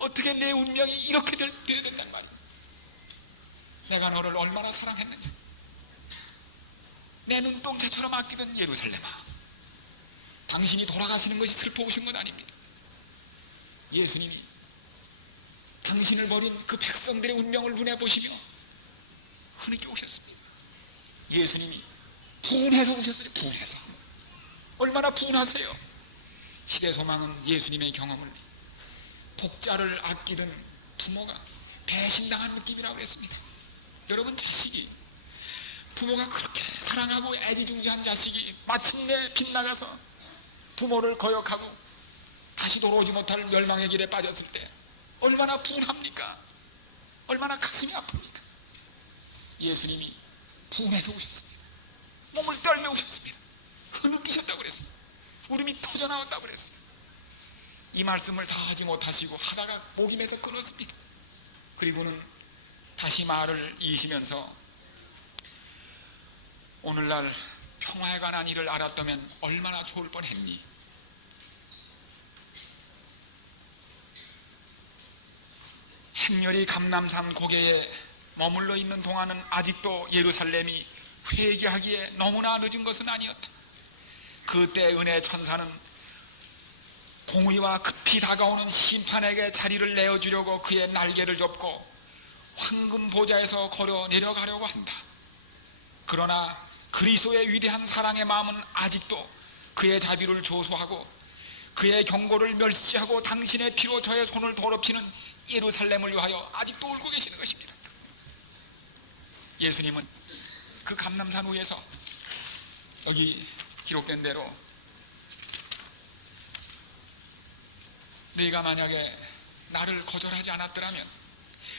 어떻게 내 운명이 이렇게 돼야 된단 말이냐? 내가 너를 얼마나 사랑했느냐? 내 눈동자처럼 아끼던 예루살렘아, 당신이 돌아가시는 것이 슬퍼오신 건 아닙니다. 예수님이 당신을 버린 그 백성들의 운명을 눈에 보시며 흐느껴 오셨습니다. 예수님이 분해서 오셨어요. 분해서. 얼마나 분하세요. 시대소망은 예수님의 경험을 독자를 아끼던 부모가 배신당한 느낌이라고 했습니다. 여러분, 자식이, 부모가 그렇게 사랑하고 애지중지한 자식이 마침내 빗나가서 부모를 거역하고 다시 돌아오지 못할 멸망의 길에 빠졌을 때 얼마나 분합니까? 얼마나 가슴이 아픕니까? 예수님이 분해서 오셨습니다. 몸을 떨며 오셨습니다. 흐느끼셨다고 그랬어요. 울음이 터져나왔다고 그랬어요. 이 말씀을 다 하지 못하시고 하다가 목이 메서 끊었습니다. 그리고는 다시 말을 이으시면서 오늘날 평화에 관한 일을 알았다면 얼마나 좋을 뻔했니? 행렬이 감람산 고개에 머물러 있는 동안은 아직도 예루살렘이 회개하기에 너무나 늦은 것은 아니었다. 그때 은혜 천사는 공의와 급히 다가오는 심판에게 자리를 내어주려고 그의 날개를 접고 황금 보좌에서 걸어 내려가려고 한다. 그러나 그리스도의 위대한 사랑의 마음은 아직도 그의 자비를 조소하고 그의 경고를 멸시하고 당신의 피로 저의 손을 더럽히는 예루살렘을 위하여 아직도 울고 계시는 것입니다. 예수님은 그 감람산 위에서 여기 기록된 대로 네가 만약에 나를 거절하지 않았더라면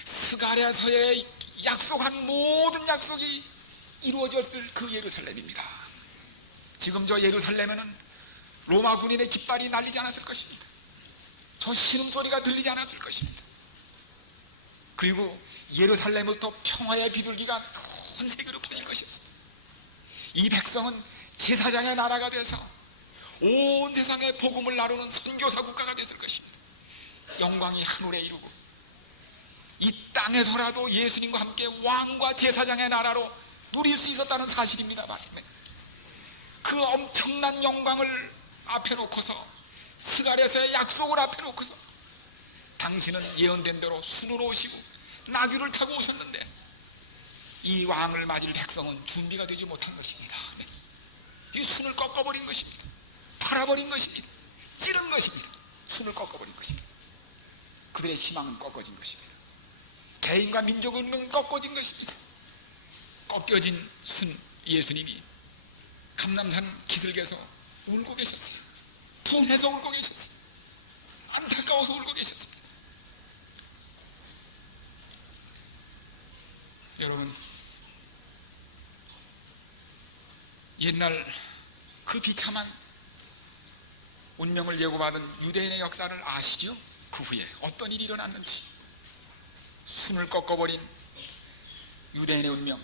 스가랴서에 약속한 모든 약속이 이루어졌을 그 예루살렘입니다. 지금 저 예루살렘에는 로마 군인의 깃발이 날리지 않았을 것입니다. 저 신음소리가 들리지 않았을 것입니다. 그리고 예루살렘부터 평화의 비둘기가 온 세계로 퍼질 것이었습니다. 이 백성은 제사장의 나라가 돼서 온 세상에 복음을 나누는 선교사 국가가 됐을 것입니다. 영광이 하늘에 이루고 이 땅에서라도 예수님과 함께 왕과 제사장의 나라로 누릴 수 있었다는 사실입니다. 그 엄청난 영광을 앞에 놓고서 스가랴서의 약속을 앞에 놓고서 당신은 예언된 대로 순으로 오시고 나귀를 타고 오셨는데 이 왕을 맞을 백성은 준비가 되지 못한 것입니다. 이 순을 꺾어버린 것입니다. 팔아버린 것입니다. 찌른 것입니다. 순을 꺾어버린 것입니다. 그들의 희망은 꺾어진 것입니다. 개인과 민족의 운명은 꺾어진 것입니다. 꺾여진 순 예수님이 감람산 기슭에서 울고 계셨어요. 분해서 울고 계셨어요. 안타까워서 울고 계셨습니다. 여러분, 옛날 그 비참한 운명을 예고받은 유대인의 역사를 아시죠? 그 후에 어떤 일이 일어났는지. 순을 꺾어버린 유대인의 운명,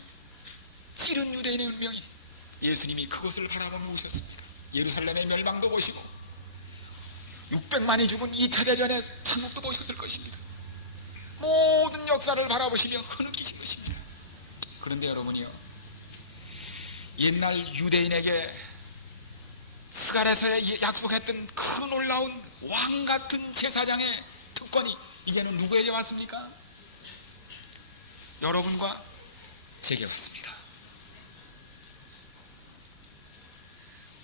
찌른 유대인의 운명이 예수님이 그것을 바라보며 오셨습니다. 예루살렘의 멸망도 보시고 600만이 죽은 2차 대전에 천국도 보셨을 것입니다. 모든 역사를 바라보시며 흐느끼신 것입니다. 그런데 여러분이요, 옛날 유대인에게 스갈에서 약속했던 그 놀라운 왕같은 제사장의 특권이 이제는 누구에게 왔습니까? 여러분과 제게 왔습니다.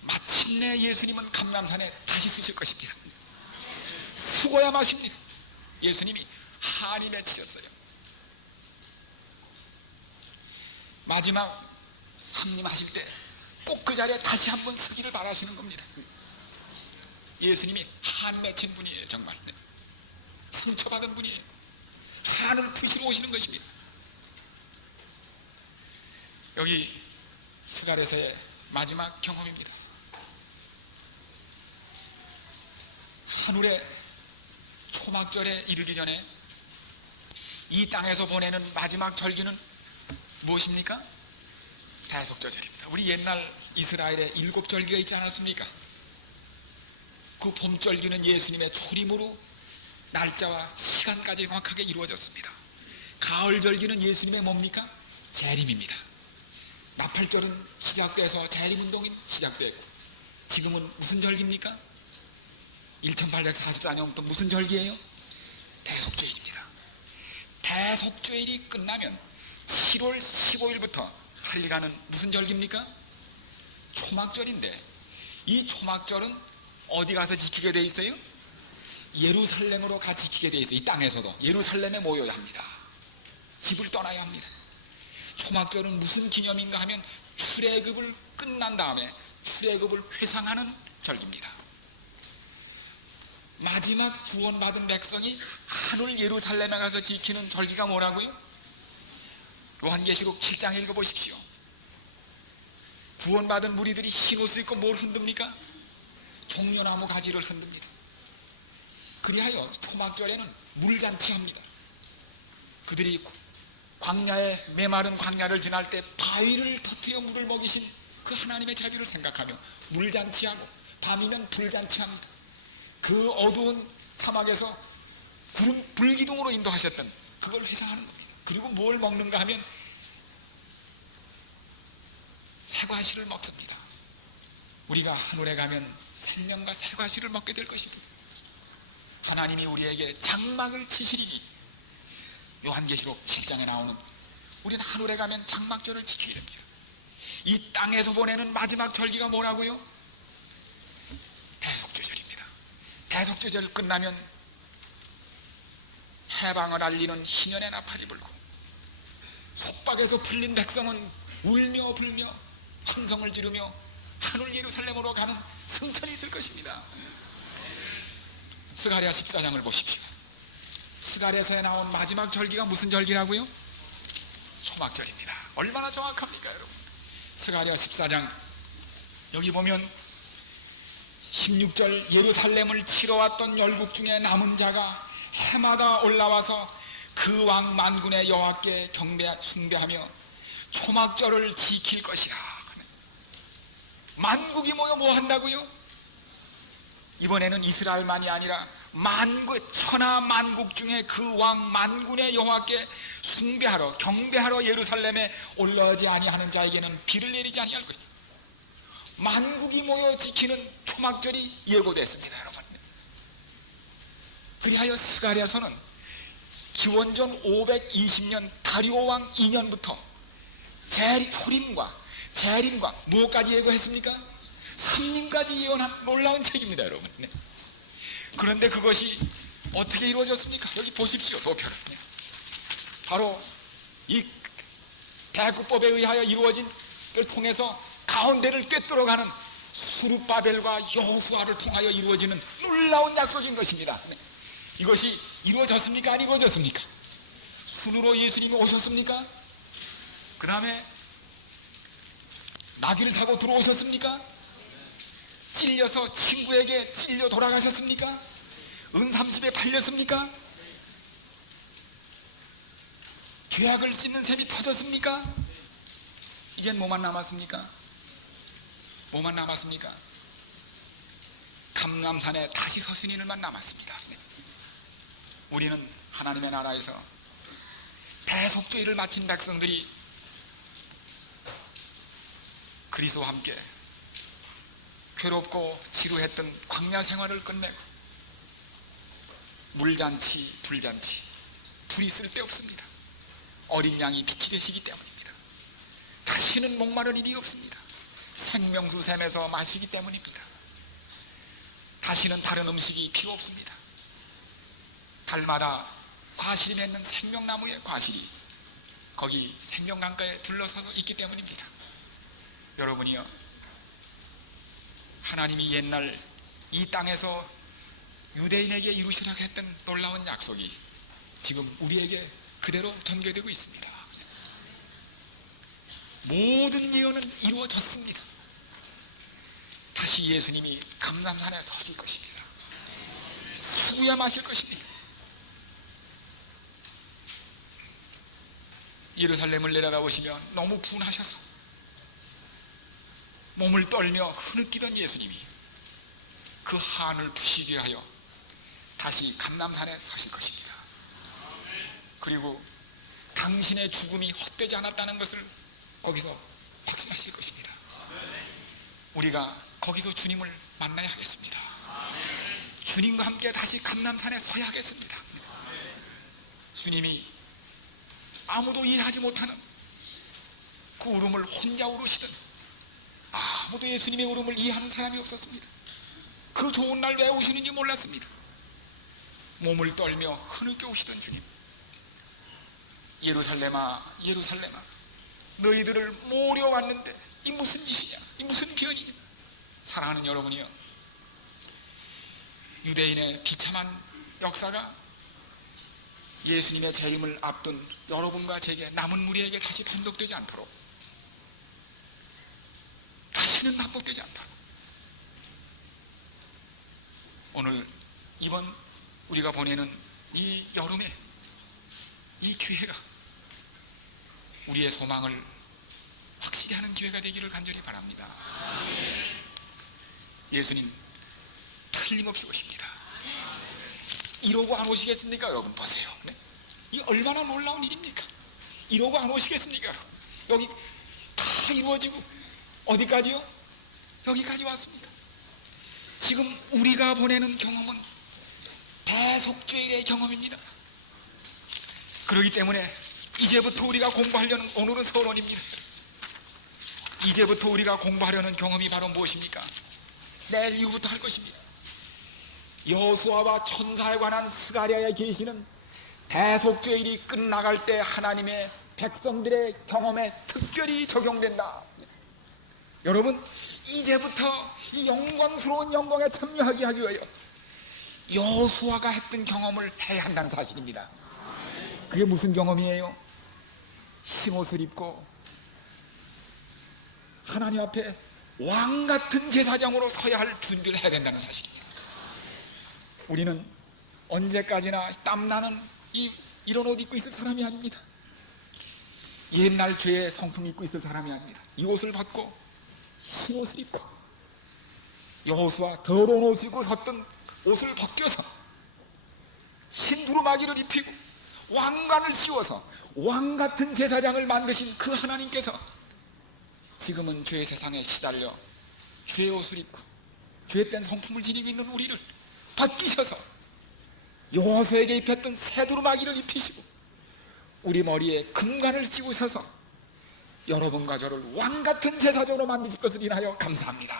마침내 예수님은 감람산에 다시 쓰실 것입니다. 수고야 마십니다. 예수님이 한이 맺히셨어요. 마지막 상림하실 때 꼭 그 자리에 다시 한번 서기를 바라시는 겁니다. 예수님이 한 맺힌 분이에요. 정말 상처받은 분이에요. 한을 푸시러 오시는 것입니다. 여기 스갈에서의 마지막 경험입니다. 하늘의 초막절에 이르기 전에 이 땅에서 보내는 마지막 절기는 무엇입니까? 대속절입니다. 우리 옛날 이스라엘에 7절기가 있지 않았습니까? 그 봄절기는 예수님의 초림으로 날짜와 시간까지 정확하게 이루어졌습니다. 가을절기는 예수님의 뭡니까? 재림입니다. 나팔절은 시작돼서 재림운동이 시작됐고, 지금은 무슨 절기입니까? 1844년부터 무슨 절기예요? 대속죄일입니다. 대속죄일이 끝나면 7월 15일부터 할리가는 무슨 절기입니까? 초막절인데, 이 초막절은 어디 가서 지키게 돼 있어요? 예루살렘으로 가 지키게 돼 있어요. 이 땅에서도 예루살렘에 모여야 합니다. 집을 떠나야 합니다. 초막절은 무슨 기념인가 하면 출애굽을 끝난 다음에 출애굽을 회상하는 절기입니다. 마지막 구원받은 백성이 하늘 예루살렘에 가서 지키는 절기가 뭐라고요? 요한계시록 7장 읽어보십시오. 구원받은 무리들이 흰 옷을 입고 뭘 흔듭니까? 종려나무 가지를 흔듭니다. 그리하여 초막절에는 물잔치합니다. 그들이 광야에, 메마른 광야를 지날 때 바위를 터뜨려 물을 먹이신 그 하나님의 자비를 생각하며 물잔치하고, 밤이면 불잔치합니다. 그 어두운 사막에서 불기둥으로 인도하셨던 그걸 회상하는 겁니다. 그리고 뭘 먹는가 하면 새과실을 먹습니다. 우리가 하늘에 가면 생명과 새과실을 먹게 될 것입니다. 하나님이 우리에게 장막을 치시리니, 요한계시록 7장에 나오는, 우리는 하늘에 가면 장막절을 지키게 됩니다. 이 땅에서 보내는 마지막 절기가 뭐라고요? 대속죄절입니다. 대속죄절 끝나면 해방을 알리는 희년의 나팔이 불고, 속박에서 풀린 백성은 울며 불며 환성을 지르며 하늘 예루살렘으로 가는 승천이 있을 것입니다. 스가랴 14장을 보십시오. 스가랴서에 나온 마지막 절기가 무슨 절기라고요? 초막절입니다. 얼마나 정확합니까, 여러분? 스가랴 14장 여기 보면 16절, 예루살렘을 치러 왔던 열국 중에 남은 자가 해마다 올라와서 그 왕 만군의 여호와께 숭배하며 초막절을 지킬 것이라. 만국이 모여 뭐 한다고요? 이번에는 이스라엘만이 아니라 천하 만국 중에 그 왕 만군의 여호와께 숭배하러, 경배하러 예루살렘에 올라오지 아니하는 자에게는 비를 내리지 아니할 것이다. 만국이 모여 지키는 초막절이 예고됐습니다, 여러분. 그리하여 스가랴서는 기원전 520년 다리오 왕 2년부터 초림과 재림과 무엇까지 예고했습니까? 삼림까지 예언한 놀라운 책입니다, 여러분. 그런데 그것이 어떻게 이루어졌습니까? 여기 보십시오, 도표를. 바로 이 대구법에 의하여 이루어진 걸 통해서 가운데를 꿰뚫어가는 수룹바벨과 여호수아를 통하여 이루어지는 놀라운 약속인 것입니다. 이것이 이루어졌습니까? 안 이루어졌습니까? 순으로 예수님이 오셨습니까? 그 다음에 나귀를 타고 들어오셨습니까? 찔려서 친구에게 찔려 돌아가셨습니까? 은30에 팔렸습니까? 죄악을 씻는 셈이 터졌습니까? 이젠 뭐만 남았습니까? 뭐만 남았습니까? 감람산에 다시 서신 이들만 남았습니다. 우리는 하나님의 나라에서 대속죄를 마친 백성들이 그리스도와 함께 괴롭고 지루했던 광야 생활을 끝내고 물잔치, 불잔치, 불이 쓸데없습니다. 어린 양이 빛이 되시기 때문입니다. 다시는 목마를 일이 없습니다. 생명수 샘에서 마시기 때문입니다. 다시는 다른 음식이 필요 없습니다. 달마다 과실이 맺는 생명나무의 과실이 거기 생명강가에 둘러서서 있기 때문입니다. 여러분이요, 하나님이 옛날 이 땅에서 유대인에게 이루시려고 했던 놀라운 약속이 지금 우리에게 그대로 전개되고 있습니다. 모든 예언은 이루어졌습니다. 다시 예수님이 감람산에 서실 것입니다. 수구야 마실 것입니다. 예루살렘을 내려다보시면 너무 분하셔서 몸을 떨며 흐느끼던 예수님이 그 한을 부시게 하여 다시 감람산에 서실 것입니다. 그리고 당신의 죽음이 헛되지 않았다는 것을 거기서 확신하실 것입니다. 우리가 거기서 주님을 만나야 하겠습니다. 주님과 함께 다시 감람산에 서야 하겠습니다. 주님이 아무도 이해하지 못하는 그 울음을 혼자 울으시던, 아무도 예수님의 울음을 이해하는 사람이 없었습니다. 그 좋은 날 왜 오시는지 몰랐습니다. 몸을 떨며 흐느껴 오시던 주님, 예루살렘아 예루살렘아 너희들을 모려왔는데 이 무슨 짓이냐, 이 무슨 변이냐. 사랑하는 여러분이요, 유대인의 비참한 역사가 예수님의 재림을 앞둔 여러분과 제게, 남은 무리에게 다시 반복되지 않도록, 다시는 반복되지 않도록, 오늘 이번 우리가 보내는 이 여름에 이 기회가 우리의 소망을 확실히 하는 기회가 되기를 간절히 바랍니다. 예수님 틀림없이 오십니다. 이러고 안 오시겠습니까? 여러분 보세요. 네? 이 얼마나 놀라운 일입니까? 이러고 안 오시겠습니까? 여기 다 이루어지고 어디까지요? 여기까지 왔습니다. 지금 우리가 보내는 경험은 대속죄의 경험입니다. 그렇기 때문에 이제부터 우리가 공부하려는, 오늘은 서론입니다. 이제부터 우리가 공부하려는 경험이 바로 무엇입니까? 내일 이후부터 할 것입니다. 여호수아와 천사에 관한 스가랴에 계시는 대속죄일이 끝나갈 때 하나님의 백성들의 경험에 특별히 적용된다. 여러분, 이제부터 이 영광스러운 영광에 참여하게 하기 위하여 여호수아가 했던 경험을 해야 한다는 사실입니다. 그게 무슨 경험이에요? 흰옷을 입고 하나님 앞에 왕같은 제사장으로 서야 할 준비를 해야 된다는 사실입니다. 우리는 언제까지나 땀나는 이런 옷 입고 있을 사람이 아닙니다. 옛날 죄의 성품 입고 있을 사람이 아닙니다. 이 옷을 벗고 흰 옷을 입고, 여호수아 더러운 옷을 입고 섰던 옷을 벗겨서 흰 두루마기를 입히고 왕관을 씌워서 왕같은 제사장을 만드신 그 하나님께서 지금은 죄의 세상에 시달려 죄의 옷을 입고 죄된 성품을 지니고 있는 우리를 벗기셔서 여호수아에게 입혔던 새 두루마기를 입히시고 우리 머리에 금관을 씌우셔서 여러분과 저를 왕같은 제사장으로 만드실 것을 인하여 감사합니다.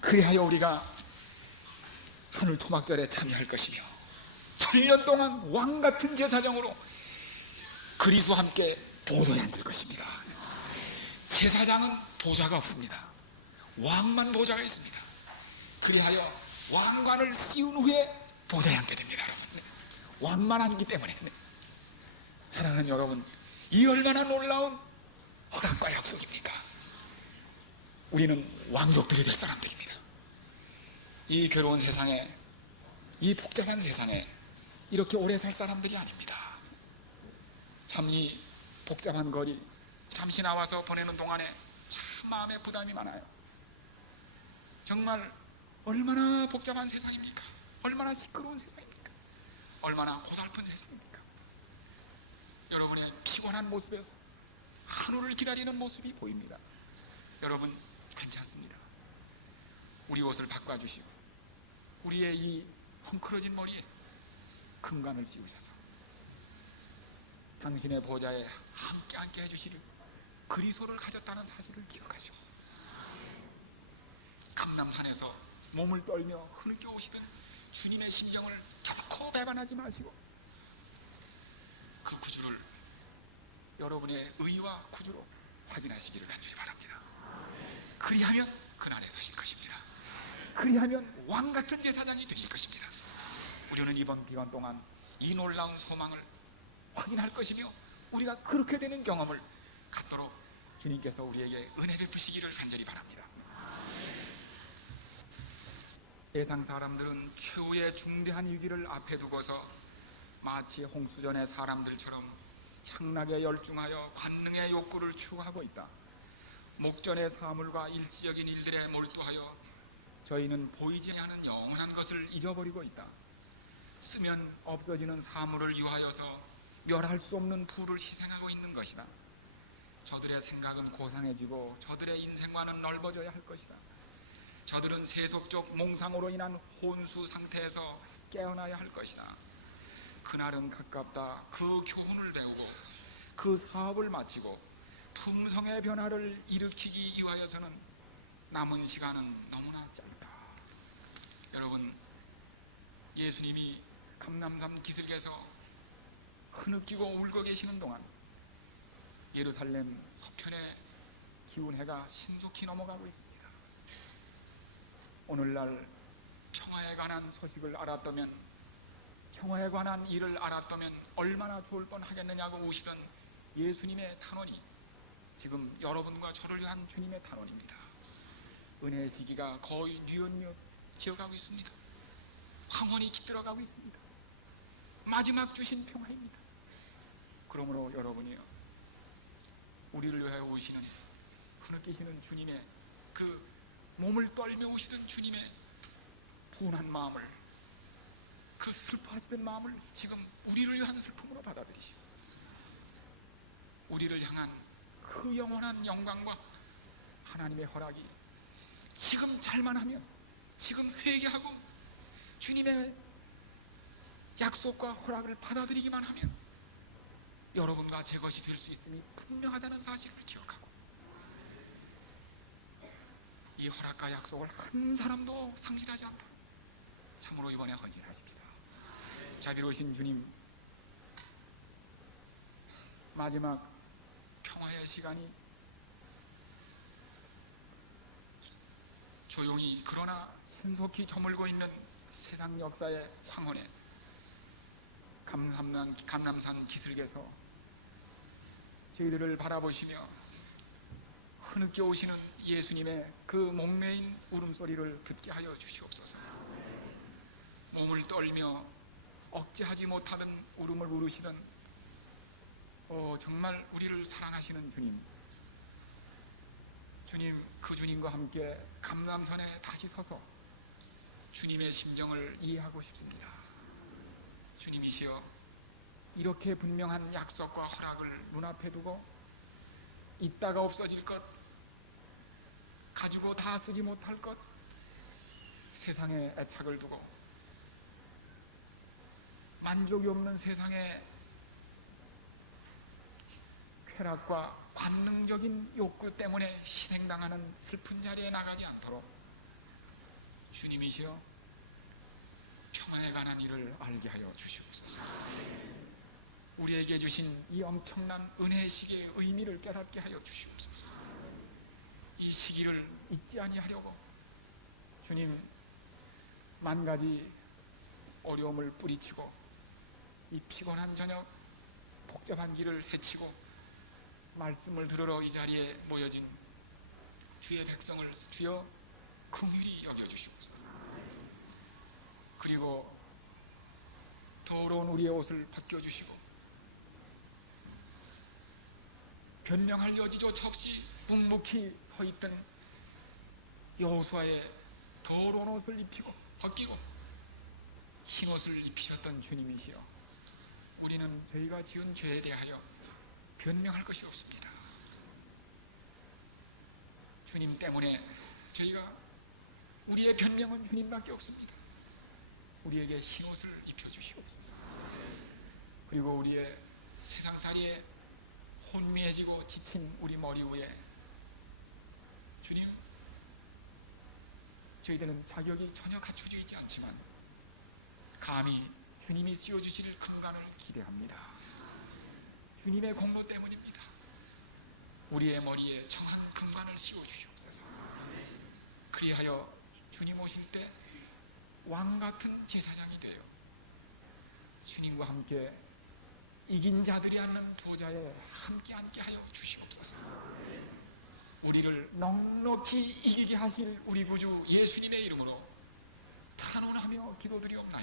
그리하여 우리가 하늘 토막절에 참여할 것이며 천년 동안 왕같은 제사장으로 그리스도와 함께 보좌에 앉을 것입니다. 제사장은 보좌가 없습니다. 왕만 보좌가 있습니다. 그리하여 왕관을 씌운 후에 보좌에 앉게 됩니다. 여러분, 왕만 앉기 때문에. 사랑하는 여러분, 이 얼마나 놀라운 허락과 약속입니까? 우리는 왕족들이 될 사람들입니다. 이 괴로운 세상에, 이 복잡한 세상에 이렇게 오래 살 사람들이 아닙니다. 참 이 복잡한 거리 잠시 나와서 보내는 동안에 참 마음에 부담이 많아요. 정말 얼마나 복잡한 세상입니까? 얼마나 시끄러운 세상입니까? 얼마나 고달픈 세상입니까? 여러분의 피곤한 모습에서 하늘을 기다리는 모습이 보입니다. 여러분 괜찮습니다. 우리 옷을 바꿔주시고 우리의 이 헝클어진 머리에 금관을 씌우셔서 당신의 보좌에 함께 해주시를 그리스도를 가졌다는 사실을 기억하시고 감람산에서 몸을 떨며 흐느껴 오시던 주님의 심정을 결코 배반하지 마시고 그 구주를 여러분의 의와 구주로 확인하시기를 간절히 바랍니다. 그리하면 그날에 서실 것입니다. 그리하면 왕같은 제사장이 되실 것입니다. 우리는 이번 기간 동안 이 놀라운 소망을 확인할 것이며 우리가 그렇게 되는 경험을 갖도록 주님께서 우리에게 은혜 베푸시기를 간절히 바랍니다. 세상 사람들은 최후의 중대한 위기를 앞에 두고서 마치 홍수전의 사람들처럼 향락에 열중하여 관능의 욕구를 추구하고 있다. 목전의 사물과 일시적인 일들에 몰두하여 저희는 보이지 않는 영원한 것을 잊어버리고 있다. 쓰면 없어지는 사물을 위하여서 멸할 수 없는 부를 희생하고 있는 것이다. 저들의 생각은 고상해지고 저들의 인생관은 넓어져야 할 것이다. 저들은 세속적 몽상으로 인한 혼수 상태에서 깨어나야 할 것이다. 그날은 가깝다. 그 교훈을 배우고 그 사업을 마치고 품성의 변화를 일으키기 위하여서는 남은 시간은 너무나 짧다. 여러분, 예수님이 감람산 기슭에서 흐느끼고 울고 계시는 동안 예루살렘 서편의 기운 해가 신속히 넘어가고 있습니다. 오늘날 평화에 관한 소식을 알았다면, 평화에 관한 일을 알았다면 얼마나 좋을 뻔하겠느냐고 우시던 예수님의 탄원이 지금 여러분과 저를 위한 주님의 탄원입니다. 은혜의 시기가 거의 뉘엿뉘엿 지어가고 있습니다. 황혼이 깃들어가고 있습니다. 마지막 주신 평화입니다. 그러므로 여러분이요, 우리를 위해 오시는 흐느끼시는 주님의 그 몸을 떨며 오시던 주님의 분한 마음을, 그 슬퍼하시던 마음을 지금 우리를 위한 슬픔으로 받아들이시고 우리를 향한 그 영원한 영광과 하나님의 허락이 지금 잘만 하면, 지금 회개하고 주님의 약속과 허락을 받아들이기만 하면 여러분과 제 것이 될 수 있음이 분명하다는 사실을 기억하고 이 허락과 약속을 한 사람도 상실하지 않도록 참으로 이번에 헌신하십시다. 자비로우신 주님, 마지막 평화의 시간이 조용히 그러나 신속히 저물고 있는 세상 역사의 황혼에 감람산 기슭에서 저희들을 바라보시며 흐느껴 오시는 예수님의 그 목매인 울음소리를 듣게 하여 주시옵소서. 몸을 떨며 억제하지 못하던 울음을 울으시던 정말 우리를 사랑하시는 주님, 그 주님과 함께 감람산에 다시 서서 주님의 심정을 이해하고 싶습니다. 주님이시여, 이렇게 분명한 약속과 허락을 눈앞에 두고 있다가 없어질 것, 가지고 다 쓰지 못할 것, 세상에 애착을 두고 만족이 없는 세상에 쾌락과 관능적인 욕구 때문에 희생당하는 슬픈 자리에 나가지 않도록 주님이시여 평화에 관한 일을 알게 하여 주시옵소서. 우리에게 주신 이 엄청난 은혜의 시기의 의미를 깨닫게 하여 주시옵소서. 이 시기를 잊지 아니하려고 주님, 만 가지 어려움을 뿌리치고 이 피곤한 저녁 복잡한 길을 헤치고 말씀을 들으러 이 자리에 모여진 주의 백성을 주여 긍휼히 여겨주시옵소서. 그리고 더러운 우리의 옷을 벗겨주시고 변명할 여지조차 없이 묵묵히 서있던 여호수아의 더러운 옷을 입히고 벗기고 흰 옷을 입히셨던 주님이시여, 우리는 저희가 지은 죄에 대하여 변명할 것이 없습니다. 주님 때문에 저희가, 우리의 변명은 주님밖에 없습니다. 우리에게 흰 옷을 입혀주시옵소서. 그리고 우리의 세상살이에 혼미해지고 지친 우리 머리 위에, 주님, 저희들은 자격이 전혀 갖춰져 있지 않지만 감히 주님이 씌워주실 근간을 기대합니다. 주님의 공로 때문입니다. 우리의 머리에 정한 근간을 씌워주시옵소서. 그리하여 주님 오실 때 왕같은 제사장이 되어 주님과 함께 이긴 자들이 앉는 보좌에 함께 앉게 하여 주시옵소서. 우리를 넉넉히 이기게 하실 우리 구주 예수님의 이름으로 탄원하며 기도드리옵나이다.